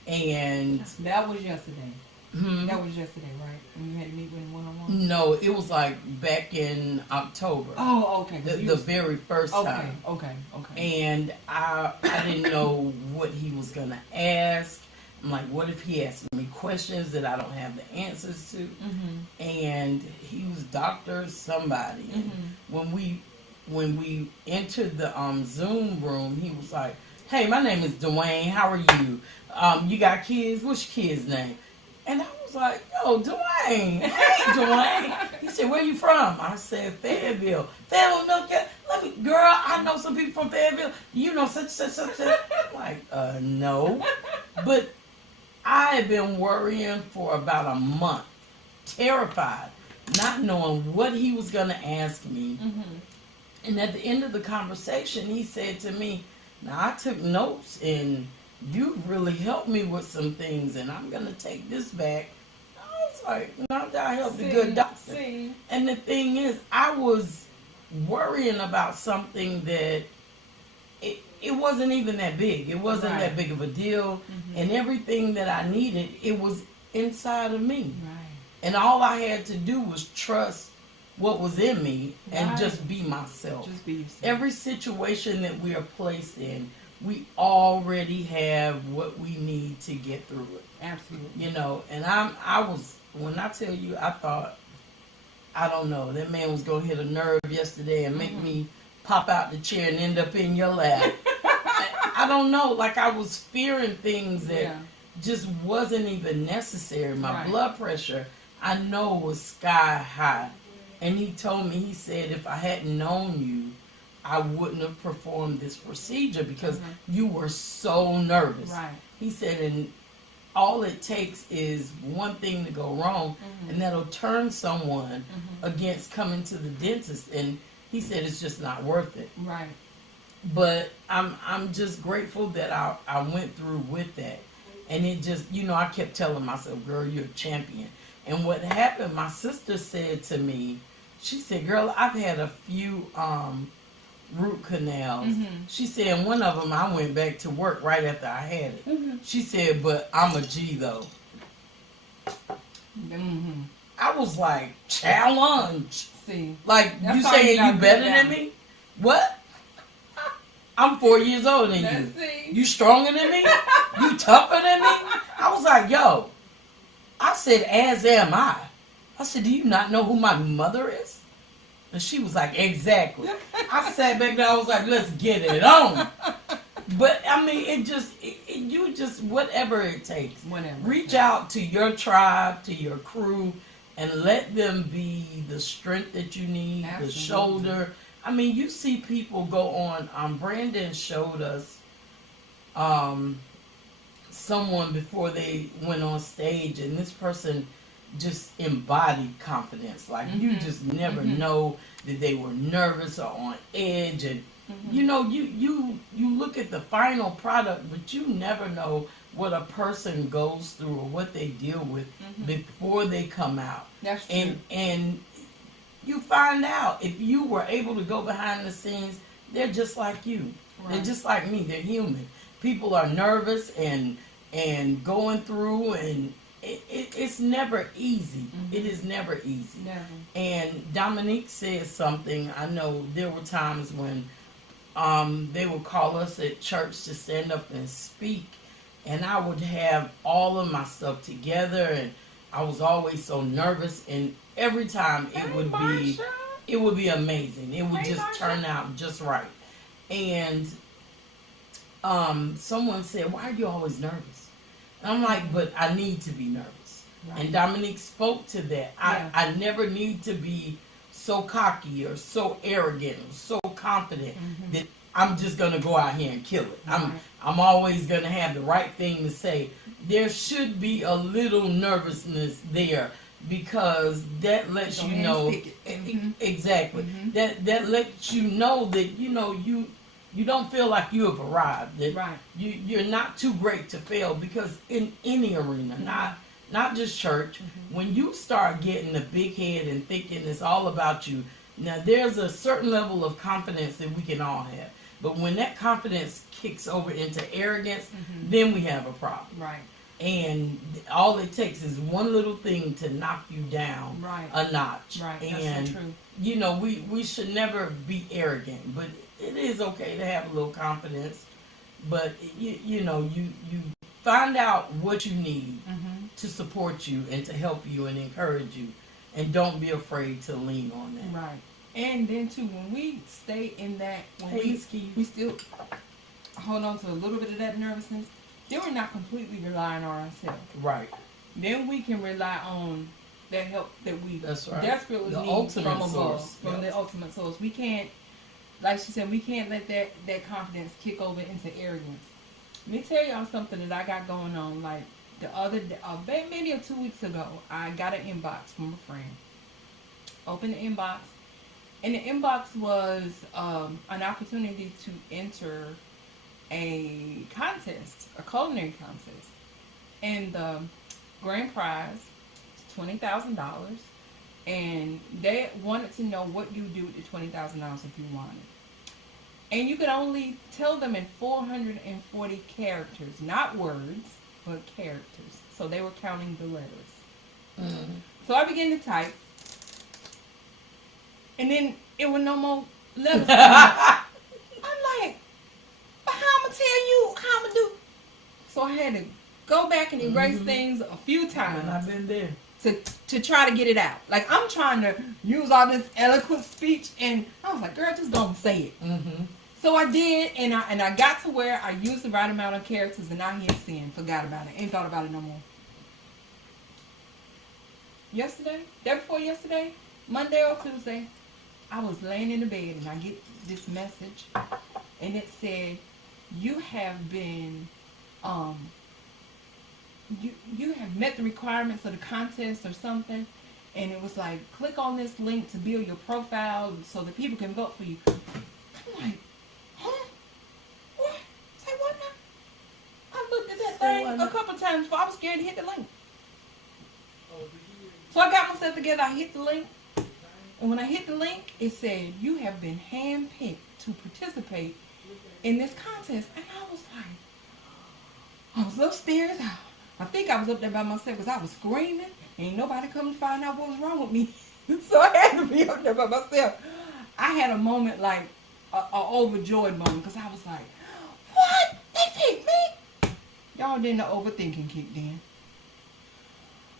And That was yesterday. That was yesterday, right? When you had to meet with him one-on-one? no, it was like back in October. Oh, okay. The very first time. Okay. And I didn't know what he was gonna ask. I'm like, what if he asked me questions that I don't have the answers to? And he was Dr. somebody. And when we when we entered the Zoom room, he was like, "Hey, my name is Dwayne. How are you? You got kids? What's your kid's name?" And I was like, "Yo, Dwayne. Hey, Dwayne." He said, "Where you from?" I said, "Fayetteville." "Fayetteville, North Carolina." Let me, girl, I know some people from Fayetteville. You know such. I'm like, no. But I had been worrying for about a month, terrified, not knowing what he was going to ask me. Mm-hmm. And at the end of the conversation, he said to me, "Now, I took notes, and you've really helped me with some things, and I'm going to take this back." I was like, "Not that I helped a good doctor." And the thing is, I was worrying about something that it wasn't even that big. It wasn't Right. that big of a deal. Mm-hmm. And everything that I needed, it was inside of me. Right. And all I had to do was trust what was in me and Right. just be myself. Just be yourself. Every situation that we are placed in, we already have what we need to get through it. Absolutely. You know, and I was, when I tell you, I thought, I don't know, that man was going to hit a nerve yesterday and make Mm-hmm. me pop out the chair and end up in your lap. I don't know, like I was fearing things that Yeah. just wasn't even necessary. My Right. blood pressure, I know, was sky high. And he told me, he said, if I hadn't known you, I wouldn't have performed this procedure because you were so nervous. Right. He said, and all it takes is one thing to go wrong, and that'll turn someone against coming to the dentist. And he said it's just not worth it. Right. But I'm just grateful that I went through with that. And it just, you know, I kept telling myself, "Girl, you're a champion." And what happened, my sister said to me, she said, "Girl, I've had a few root canals." She said, and one of them, I went back to work right after I had it. She said, "But I'm a G though." Mm-hmm. I was like, challenge. See. Like, That's you all saying gotta you do better now. than me? What? I'm 4 years older than you. Let's see. You stronger than me? You tougher than me? I was like, yo. I said, as am I. I said, do you not know who my mother is? And she was like, exactly. I sat back there, I was like, let's get it on. But, I mean, you just, whatever it takes. Whatever. Reach out to your tribe, to your crew, and let them be the strength that you need, Absolutely. the shoulder. I mean, you see people go on, Brandon showed us someone before they went on stage, and this person just embodied confidence. Like, you just never know that they were nervous or on edge. And, you know, you look at the final product, but you never know what a person goes through or what they deal with before they come out. That's true. And you find out if you were able to go behind the scenes, they're just like you. Right. They're just like me. They're human. People are nervous and going through, and it's never easy. It is never easy. Never. And Dominique said something. I know there were times when they would call us at church to stand up and speak, and I would have all of my stuff together, and I was always so nervous, and every time it would be amazing. It would just turn out just right. And someone said, "Why are you always nervous?" And I'm like, "But I need to be nervous." Right. And Dominique spoke to that. Yeah. I never need to be so cocky or so arrogant or so confident that I'm just gonna go out here and kill it. Right. I'm always gonna have the right thing to say. There should be a little nervousness there, because that lets Go you ahead and know stick it. exactly. That lets you know that you don't feel like you have arrived. That Right. you're not too great to fail, because in any arena, not just church, when you start getting a big head and thinking it's all about you, now there's a certain level of confidence that we can all have. But when that confidence kicks over into arrogance, then we have a problem. Right. And all it takes is one little thing to knock you down Right. a notch. Right. And That's so true. you know, we should never be arrogant, but it is okay to have a little confidence. But you know, you find out what you need to support you and to help you and encourage you, and don't be afraid to lean on that. Right. And then too, when we stay in that, when Please keep. we still hold on to a little bit of that nervousness, then we're not completely relying on ourselves. Right. Then we can rely on the help that we That's right. desperately The need ultimate from above, source. from the ultimate source. We can't, like she said, we can't let that confidence kick over into arrogance. Let me tell y'all something that I got going on. Like the other day, maybe 2 weeks ago, I got an inbox from a friend. Opened the inbox, and the inbox was an opportunity to enter a contest, a culinary contest, and the grand prize is $20,000, and they wanted to know what you do with the $20,000 if you won it. And you could only tell them in 440 characters, not words, but characters. So they were counting the letters. Mm-hmm. So I began to type, and then it was no more letters. I'm like, but how I'ma tell you how I'ma do? So I had to go back and erase things a few And I've times been there. to try to get it out. Like I'm trying to use all this eloquent speech, and I was like, girl, just don't say it. Mm-hmm. So I did, and I got to where I used the right amount of characters, and I hit send, forgot about it, ain't thought about it no more. Yesterday, day before yesterday, Monday or Tuesday, I was laying in the bed and I get this message, and it said, you have been, you have met the requirements of the contest or something, and it was like, click on this link to build your profile so that people can vote for you. I'm like, huh? What? Say what now? I looked at that Say thing what a now? couple times before I was scared to hit the link. So I got myself together, I hit the link, and when I hit the link, it said, you have been handpicked to participate in this contest. And I was like, I was upstairs, I think I was up there by myself because I was screaming, ain't nobody come to find out what was wrong with me. So I had to be up there by myself. I had a moment like, a overjoyed moment, because I was like, what? They picked me? Y'all didn't know overthinking kicked in.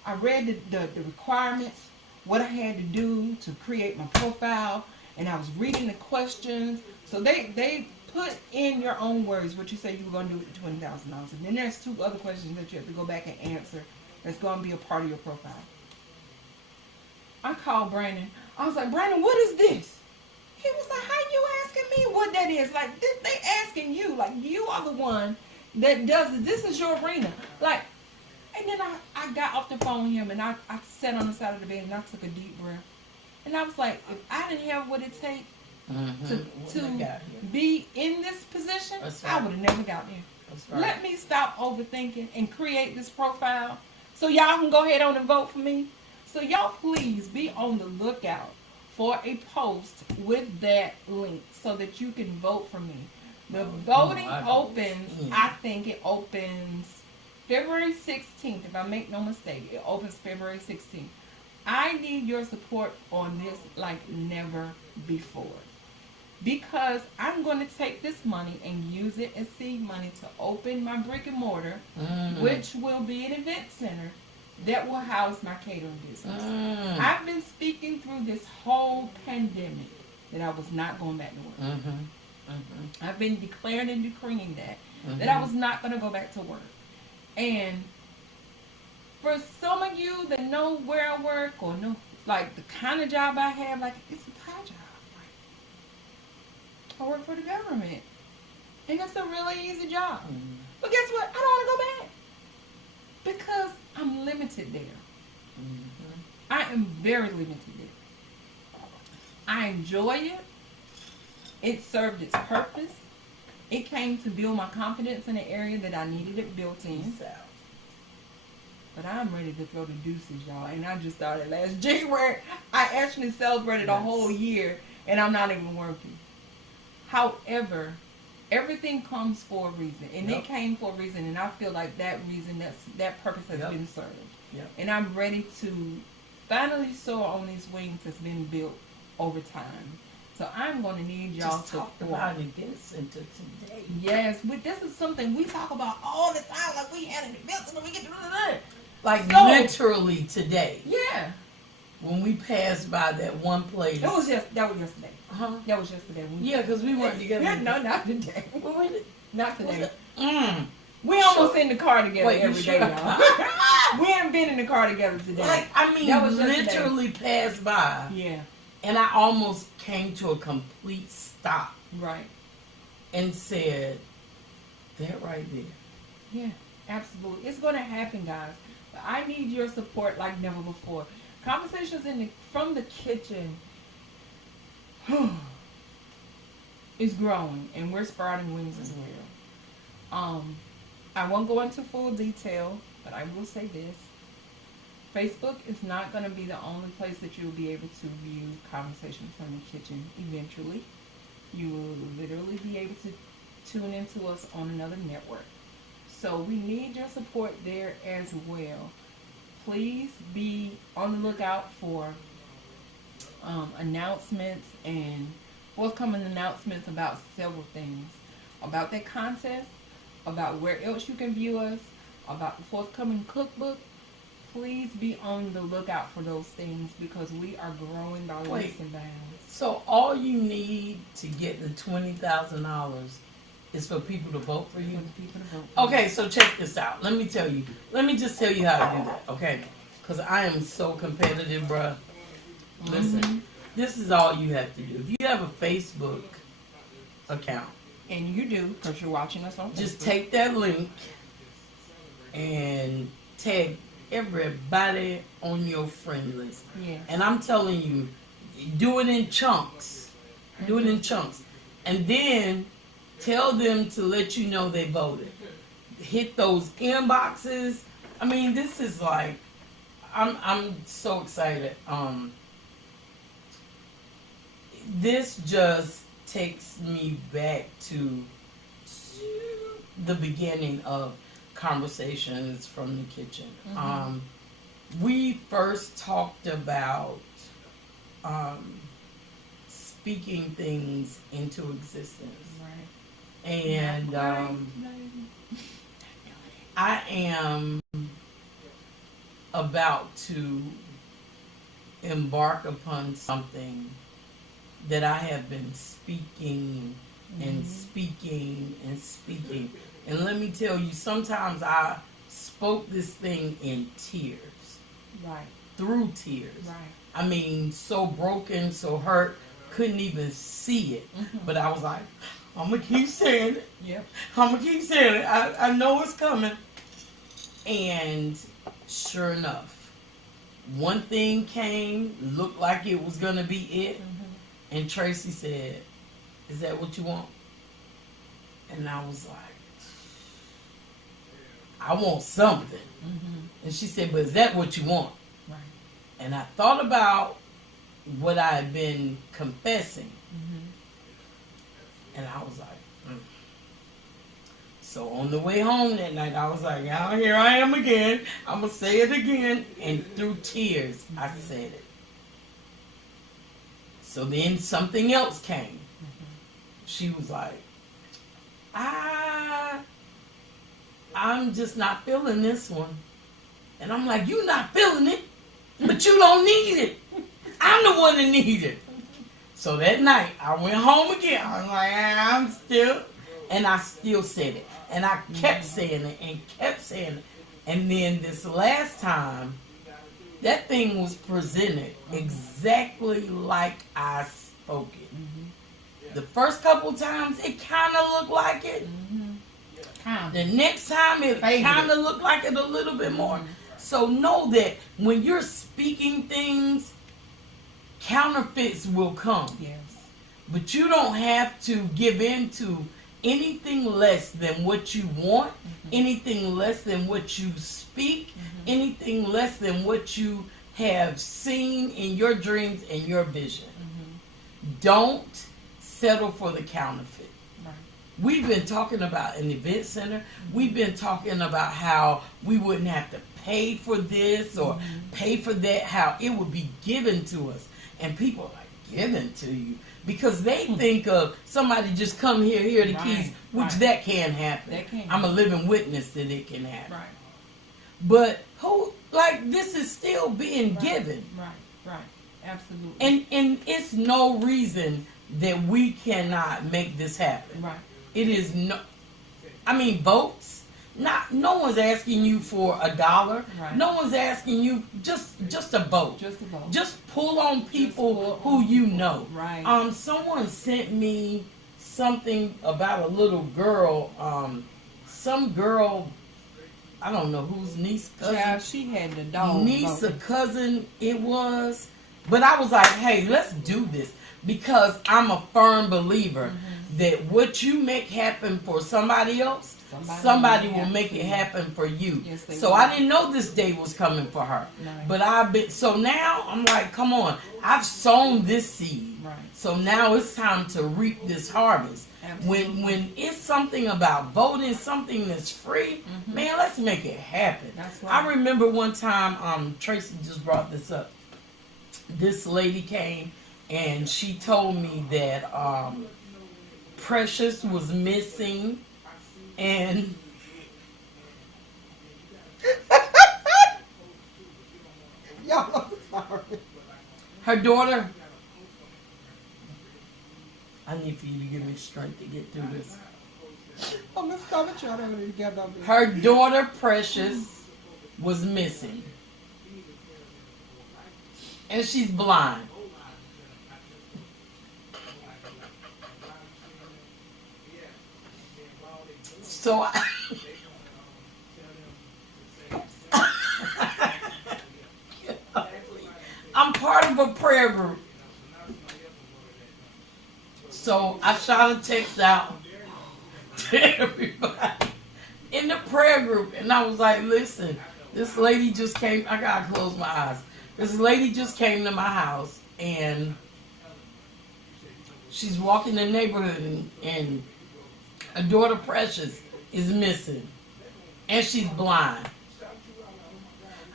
I read the requirements, what I had to do to create my profile, and I was reading the questions. So they put in your own words what you say you were going to do with the $20,000. And then there's 2 other questions that you have to go back and answer that's going to be a part of your profile. I called Brandon. I was like, Brandon, what is this? He was like, how you asking me what that is? Like, they asking you. Like, you are the one that does it. This is your arena. Like, and then I got off the phone with him, and I sat on the side of the bed, and I took a deep breath. And I was like, if I didn't have what it takes to be in this position, That's I right. would have never got there. That's right. Let me stop overthinking and create this profile so y'all can go ahead on and vote for me. So y'all please be on the lookout for a post with that link so that you can vote for me. The voting opens, I think it opens February 16th, if I make no mistake. It opens February 16th. I need your support on this like never before. Because I'm going to take this money and use it as seed money to open my brick and mortar, which will be an event center that will house my catering business. I've been speaking through this whole pandemic that I was not going back to work. I've been declaring and decreeing that I was not going to go back to work. And for some of you that know where I work or know like the kind of job I have, like it's a pie job. I work for the government. And it's a really easy job. But guess what? I don't want to go back. Because I'm limited there. I am very limited there. I enjoy it. It served its purpose. It came to build my confidence in an area that I needed it built in. But I'm ready to throw the deuces, y'all. And I just started last January. I actually celebrated a whole year, and I'm not even working. However, everything comes for a reason, and it came for a reason, and I feel like that reason, that purpose has been served. And I'm ready to finally soar on these wings that's been built over time. So I'm going to need y'all to talk about event center today. Yes, but this is something we talk about all the time. Like we had an event center, we get to like so, literally today. Yeah. when we passed by that one place. That was yesterday. Huh? That was yesterday. Yeah, because we weren't together. No, not today. Well, wait, Not today. mm. We almost in the car together Wait, you every day, sure? y'all. We haven't been in the car together today. Like, I mean, That was yesterday. literally passed by, Yeah, and I almost came to a complete stop right. and said, that right there. Yeah, absolutely. It's going to happen, guys. But I need your support like never before. Conversations from the kitchen is growing, and we're sprouting wings as well. I won't go into full detail, but I will say this. Facebook is not going to be the only place that you will be able to view conversations from the kitchen eventually. You will literally be able to tune into us on another network. So we need your support there as well. Please be on the lookout for announcements and forthcoming announcements about several things. About that contest, about where else you can view us, about the forthcoming cookbook. Please be on the lookout for those things because we are growing by leaps and bounds. So all you need to get the $20,000 is for people to vote for you? For the people to vote for. Okay, so check this out. Let me tell you. Let me just tell you how to do that, okay? Because I am so competitive, bruh. Listen, this is all you have to do. If you have a Facebook account, And you do because you're watching us on Facebook. just take that link and tag everybody on your friend list. Yeah. And I'm telling you, do it in chunks. Do it in chunks. And then tell them to let you know they voted. Hit those inboxes. I mean, this is like, I'm so excited. This just takes me back to the beginning of conversations from the kitchen. We first talked about speaking things into existence. Right. And I am about to embark upon something that I have been speaking and speaking and speaking. And let me tell you, sometimes I spoke this thing in tears. Right. Through tears. Right. I mean, so broken, so hurt, couldn't even see it. But I was like, I'm going to keep saying it. Yep. I'm going to keep saying it. I know it's coming. And sure enough, one thing came, looked like it was going to be it. And Tracy said, is that what you want? And I was like, I want something. And she said, but is that what you want? Right. And I thought about what I had been confessing. And I was like, So on the way home that night, I was like, oh, here I am again. I'm going to say it again. And through tears, I said it. So then something else came. She was like, I'm just not feeling this one. And I'm like, you not feeling it, but you don't need it. I'm the one that need it. So that night, I went home again. I was like, and I still said it. And I kept saying it and kept saying it. And then this last time, that thing was presented exactly like I spoke it. The first couple times, it kind of looked like it. The next time, it kind of looked like it a little bit more. So know that when you're speaking things, counterfeits will come. Yes. But you don't have to give in to anything less than what you want, anything less than what you speak, anything less than what you have seen in your dreams and your vision. Don't settle for the counterfeit. Right. We've been talking about an event center. We've been talking about how we wouldn't have to pay for this or pay for that, how it would be given to us. And people are like, given to you. Because they think of somebody just come here the keys, which that can happen. That can I'm a living witness that it can happen. Right. But this is still being given. Right. Right. Absolutely. And it's no reason that we cannot make this happen. right. It is no, I mean, votes. No one's asking you for $1. Right. No one's asking you just a vote. Just a vote. Just pull on people pull who on you people. know. Right. Someone sent me something about a little girl. Some girl, I don't know whose niece, cousin, Child, she had the dog. niece or voting. cousin it was. But I was like, hey, let's do this because I'm a firm believer that what you make happen for somebody else, somebody will make it happen for you. Yes, they So will. I didn't know this day was coming for her. Right. But so now I'm like, come on, I've sown this seed. Right. So now it's time to reap this harvest. Absolutely. When it's something about voting, something that's free, man, let's make it happen. That's right. I remember one time, Tracy just brought this up. This lady came and she told me that Precious was missing and Y'all, I'm sorry. her daughter. I need for you to give me strength to get through this. I'm Miss Coventry. I don't need to get on this. Her daughter Precious was missing. And she's blind. So I'm part of a prayer group. So I shot a text out to everybody in the prayer group. And I was like, listen, this lady just came. I got to close my eyes. This lady just came to my house and she's walking the neighborhood and her daughter Precious is missing. And she's blind.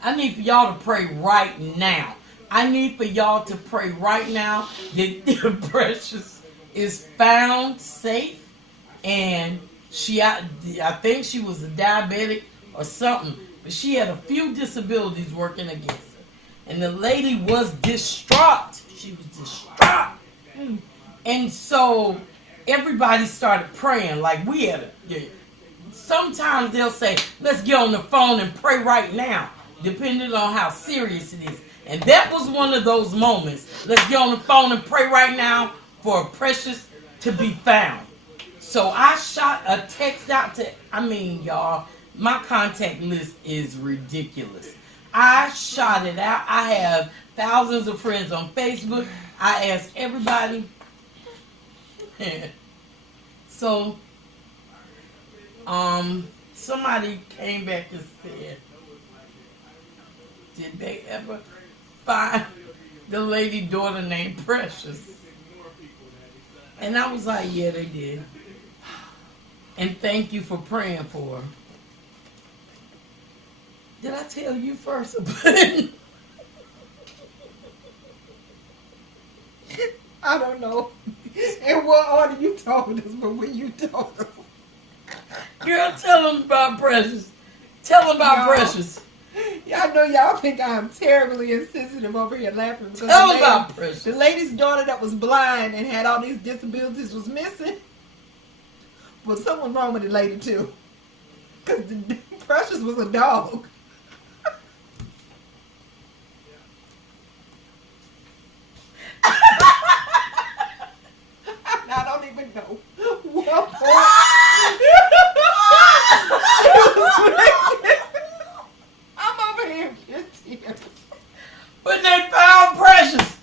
I need for y'all to pray right now. I need for y'all to pray right now that Precious is found safe and I think she was a diabetic or something, but she had a few disabilities working against her. And the lady was distraught. She was distraught. And so everybody started praying like we had sometimes they'll say, let's get on the phone and pray right now, depending on how serious it is. And that was one of those moments. Let's get on the phone and pray right now for Precious to be found. So I shot a text out to, y'all, my contact list is ridiculous. I shot it out. I have thousands of friends on Facebook. I asked everybody. So, somebody came back and said, did they ever find the lady daughter named Precious? And I was like, yeah, they did. And thank you for praying for her. Did I tell you first? I don't know in what order you told us, but when you told us. Girl, tell them about Precious. Tell them about No. Precious. Y'all know y'all think I'm terribly insensitive over here laughing. Because Tell them about Precious. the lady's daughter that was blind and had all these disabilities was missing. But something wrong with the lady too. Because Precious was a dog. I don't even know what point. I'm over here in tears. But they found Precious.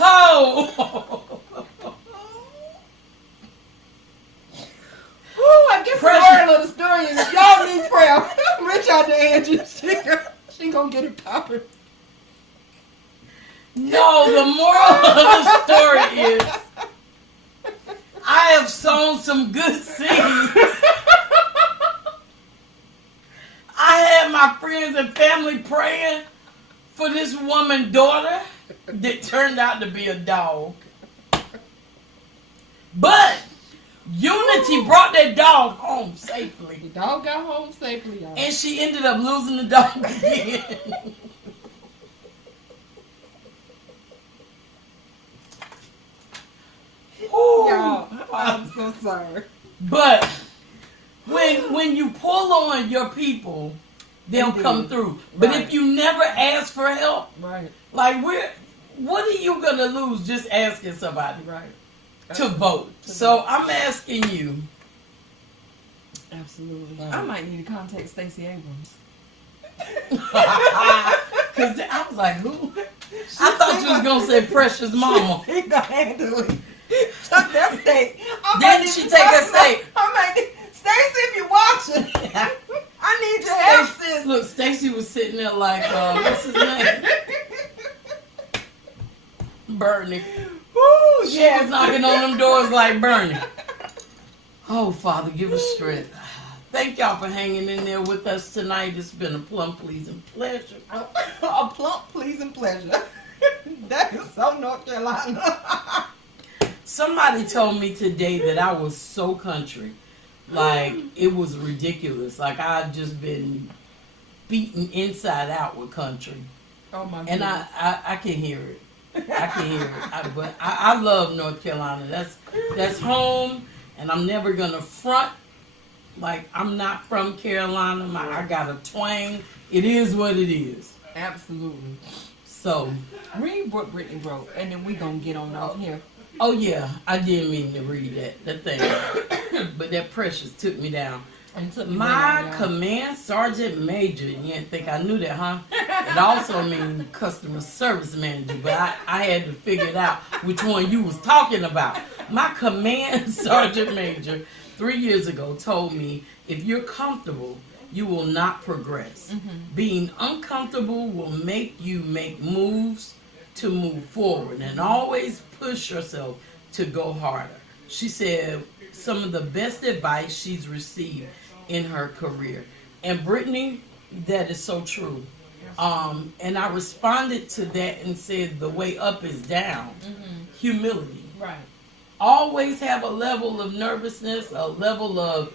Oh. Woo, I guess Precious. the moral of the story is y'all need prayer. Reach out to Angie. She gonna get it popping. No, the moral of the story is I have sown some good seeds. I had my friends and family praying for this woman's daughter that turned out to be a dog. But Unity brought that dog home safely. The dog got home safely, y'all. And she ended up losing the dog again. No, sir. But when you pull on your people, they'll come through. But Right. if you never ask for help, Right. like what are you gonna lose just asking somebody Right. to vote? So I'm asking you. Absolutely. I might need to contact Stacey Abrams. Cause I was like, who? I thought you was gonna say Precious Mama. He gonna handle it. Chuck that steak. Didn't she take a steak? Stacey, if you're watching, I need your help, sis. Look, Stacy was sitting there like, what's his name? Bernie. Woo, She was knocking on them doors like Bernie. Oh, Father, give us strength. Thank y'all for hanging in there with us tonight. It's been a plum pleasing pleasure. A plump, pleasing pleasure. That is so North Carolina. Somebody told me today that I was so country. Like, it was ridiculous. Like, I'd just been beaten inside out with country. Oh my And goodness. I can hear it. I can hear it. But I love North Carolina. That's home, and I'm never going to front. Like, I'm not from Carolina. I got a twang. It is what it is. Absolutely. So, Read what Brittany wrote, and then we gonna get on out here. oh yeah, I didn't mean to read that thing. But that Precious took me down. And took me My down, y'all. command sergeant major. You didn't think I knew that, huh? It also means customer service manager, but I had to figure it out which one you was talking about. My command sergeant major 3 years ago told me, if you're comfortable, you will not progress. Being uncomfortable will make you make moves to move forward, and always push yourself to go harder. She said some of the best advice she's received in her career. And Brittany, that is so true. And I responded to that and said the way up is down. Humility. Right. Always have a level of nervousness, a level of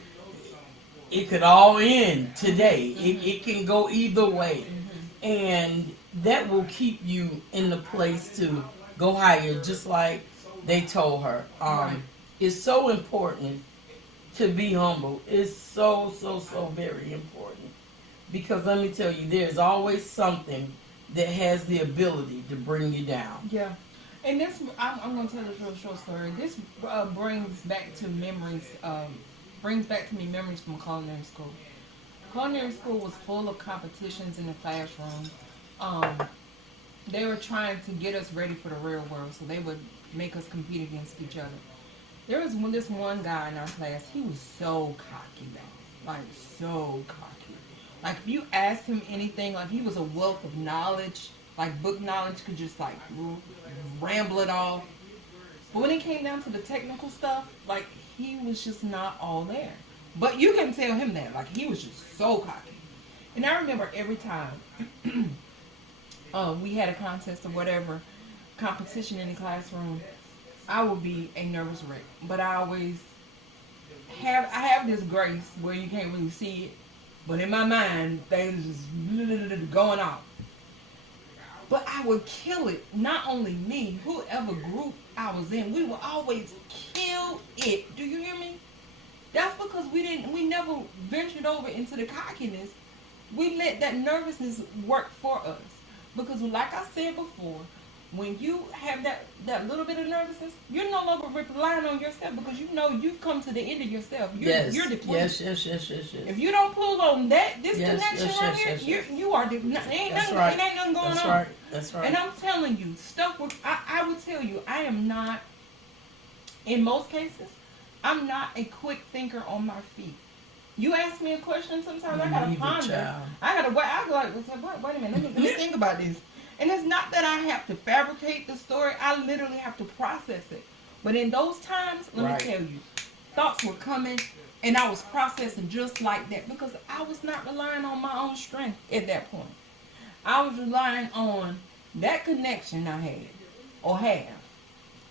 it could all end today. It can go either way. And that will keep you in the place to go higher, just like they told her. It's so important to be humble. It's so very important. Because let me tell you, there's always something that has the ability to bring you down. Yeah. And this, I'm going to tell this real short story. This brings back to memories, memories from culinary school. Culinary school was full of competitions in the classroom. They were trying to get us ready for the real world, so they would make us compete against each other. There was this one guy in our class, he was so cocky, though. Like, so cocky. Like, if you asked him anything, like, he was a wealth of knowledge, like, book knowledge, could just, like, ramble it off. But when it came down to the technical stuff, like, he was just not all there. But you can tell him that, like, he was just so cocky. And I remember every time we had a contest or whatever, competition in the classroom, I would be a nervous wreck. But I always have this grace where you can't really see it. But in my mind, things just going off. But I would kill it. Not only me, whoever group I was in, we would always kill it. Do you hear me? That's because we never ventured over into the cockiness. We let that nervousness work for us. Because like I said before, when you have that little bit of nervousness, you're no longer relying on yourself because you know you've come to the end of yourself. You're depleted. Yes. If you don't pull on this Yes, connection yes, right yes, here, yes. you are depleted. Ain't That's nothing, right. ain't nothing going That's on. right. That's right. And I'm telling you, I would tell you, I am not, in most cases, I'm not a quick thinker on my feet. You ask me a question sometimes, I gotta Neither, ponder. child. I gotta wait. I go like, wait a minute, let me think about this. And it's not that I have to fabricate the story. I literally have to process it. But in those times, let Right. me tell you, thoughts were coming, and I was processing just like that because I was not relying on my own strength at that point. I was relying on that connection I had or have.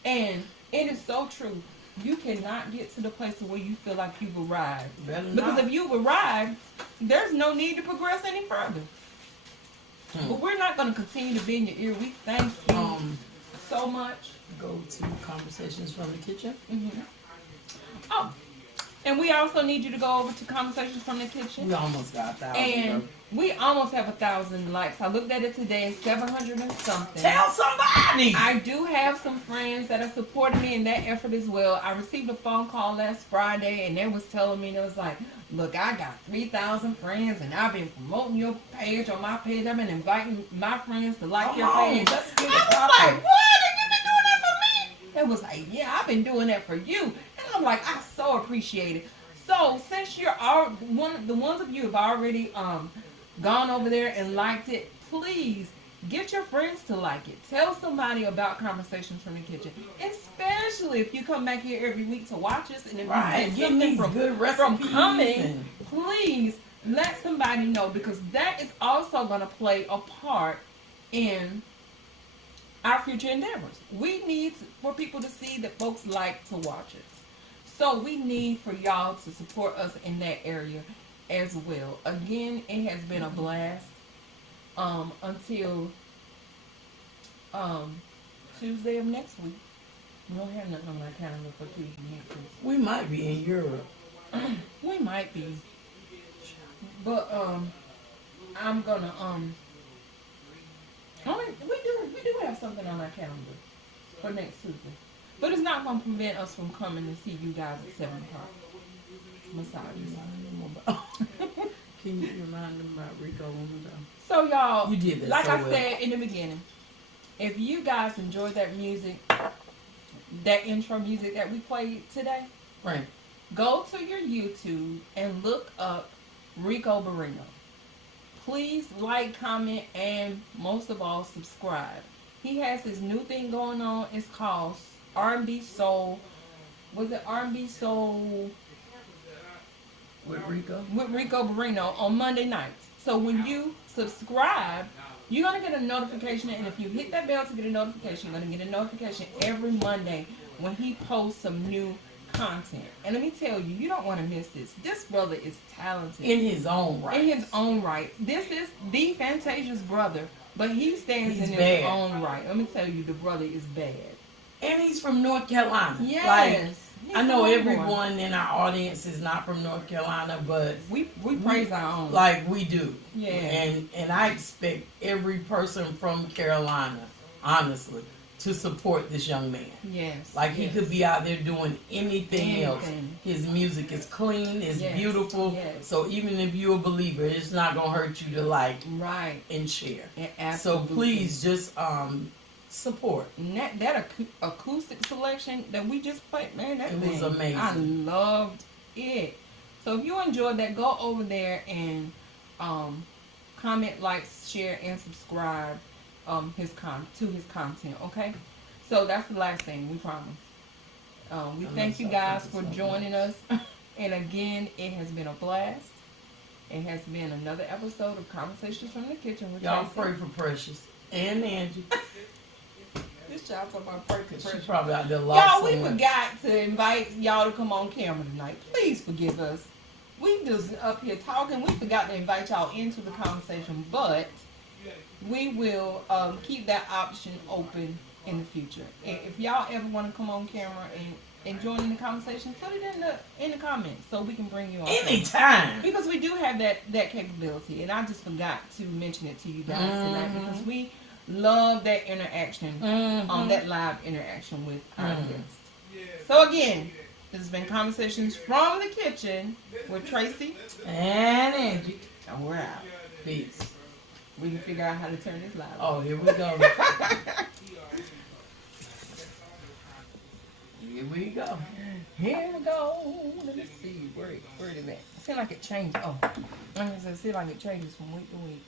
And it is so true. You cannot get to the place where you feel like you've arrived. Better Because not. if you've arrived, there's no need to progress any further. But we're not going to continue to be in your ear. We thank you so much. Go to conversations from the kitchen. Oh, and we also need you to go over to Conversations from the Kitchen. We almost got 1,000. And we almost have 1,000 likes. I looked at it today, it's 700 and something. Tell somebody. I do have some friends that are supporting me in that effort as well. I received a phone call last Friday, and they was telling me, they was like, look, I got 3,000 friends, and I've been promoting your page on my page. I've been inviting my friends to like your page. Let's get it I was poppin'. like, what? Have you been doing that for me? They was like, yeah, I've been doing that for you. And I'm like, I so appreciate it. So since you're all the ones of you have already gone over there and liked it, please get your friends to like it. Tell somebody about Conversations from the Kitchen, especially if you come back here every week to watch us. And if Right, you get getting these something good from recipes. coming, and- please let somebody know, because that is also going to play a part in our future endeavors. We need for people to see that folks like to watch us. So we need for y'all to support us in that area as well. Again, it has been a blast until Tuesday of next week. We don't have nothing on our calendar for Tuesday next week. We might be in Europe. We might be. But I'm gonna we do have something on our calendar for next Tuesday. But it's not gonna prevent us from coming to see you guys at 7 o'clock. Massages. Can you remind them about Rico one more time? So y'all, You did that like so I well. said in the beginning, if you guys enjoyed that music, that intro music that we played today, Right. go to your YouTube and look up Rico Barrino. Please like, comment, and most of all, subscribe. He has his new thing going on. It's called R&B Soul. Was it R&B Soul With Rico? with Rico Barrino on Monday nights? So when you subscribe, you're going to get a notification. And if you hit that bell to get a notification, you're going to get a notification every Monday when he posts some new content. And let me tell you, you don't want to miss this. This brother is talented. In his own right. In his own right. This is the Fantasia's brother, but he stands He's in bad. his own right. Let me tell you, the brother is bad. And he's from North Carolina. Yes. Like, I know He's a homeboy. everyone in our audience is not from North Carolina, but We praise our own. like we do. Yeah. And I expect every person from Carolina, honestly, to support this young man. Yes. Like he yes. could be out there doing anything else. Anything. His music is clean, it's Yes, beautiful. yes. So even if you're a believer, it's not gonna hurt you to like Right. and share. Yeah, So absolutely. please just support. And that acoustic selection that we just played, man, that It was thing, amazing. I loved it. So if you enjoyed that, go over there and comment, like, share, and subscribe his content. Okay. So that's the last thing, we promise. We thank you guys for joining us. And again, it has been a blast. It has been another episode of Conversations from the Kitchen with Y'all Tracy. pray for Precious and Angie. This y'all talking about pray for She's Precious. probably out there lost Y'all, we somewhere. forgot to invite y'all to come on camera tonight. Please forgive us. We just up here talking. We forgot to invite y'all into the conversation, but we will keep that option open in the future. If y'all ever want to come on camera and join in the conversation, put it in the comments so we can bring you on. Anytime. Because we do have that capability, and I just forgot to mention it to you guys tonight because we love that interaction, that live interaction with our guests. So again, this has been Conversations from the Kitchen with Tracy, And Angie. and we're out. Peace. We can figure out how to turn this live. Oh, here we go. Here we go. Here we go. Let me see. Where is that? It seems like it changes. Oh, like I said, it seems like it changes from week to week.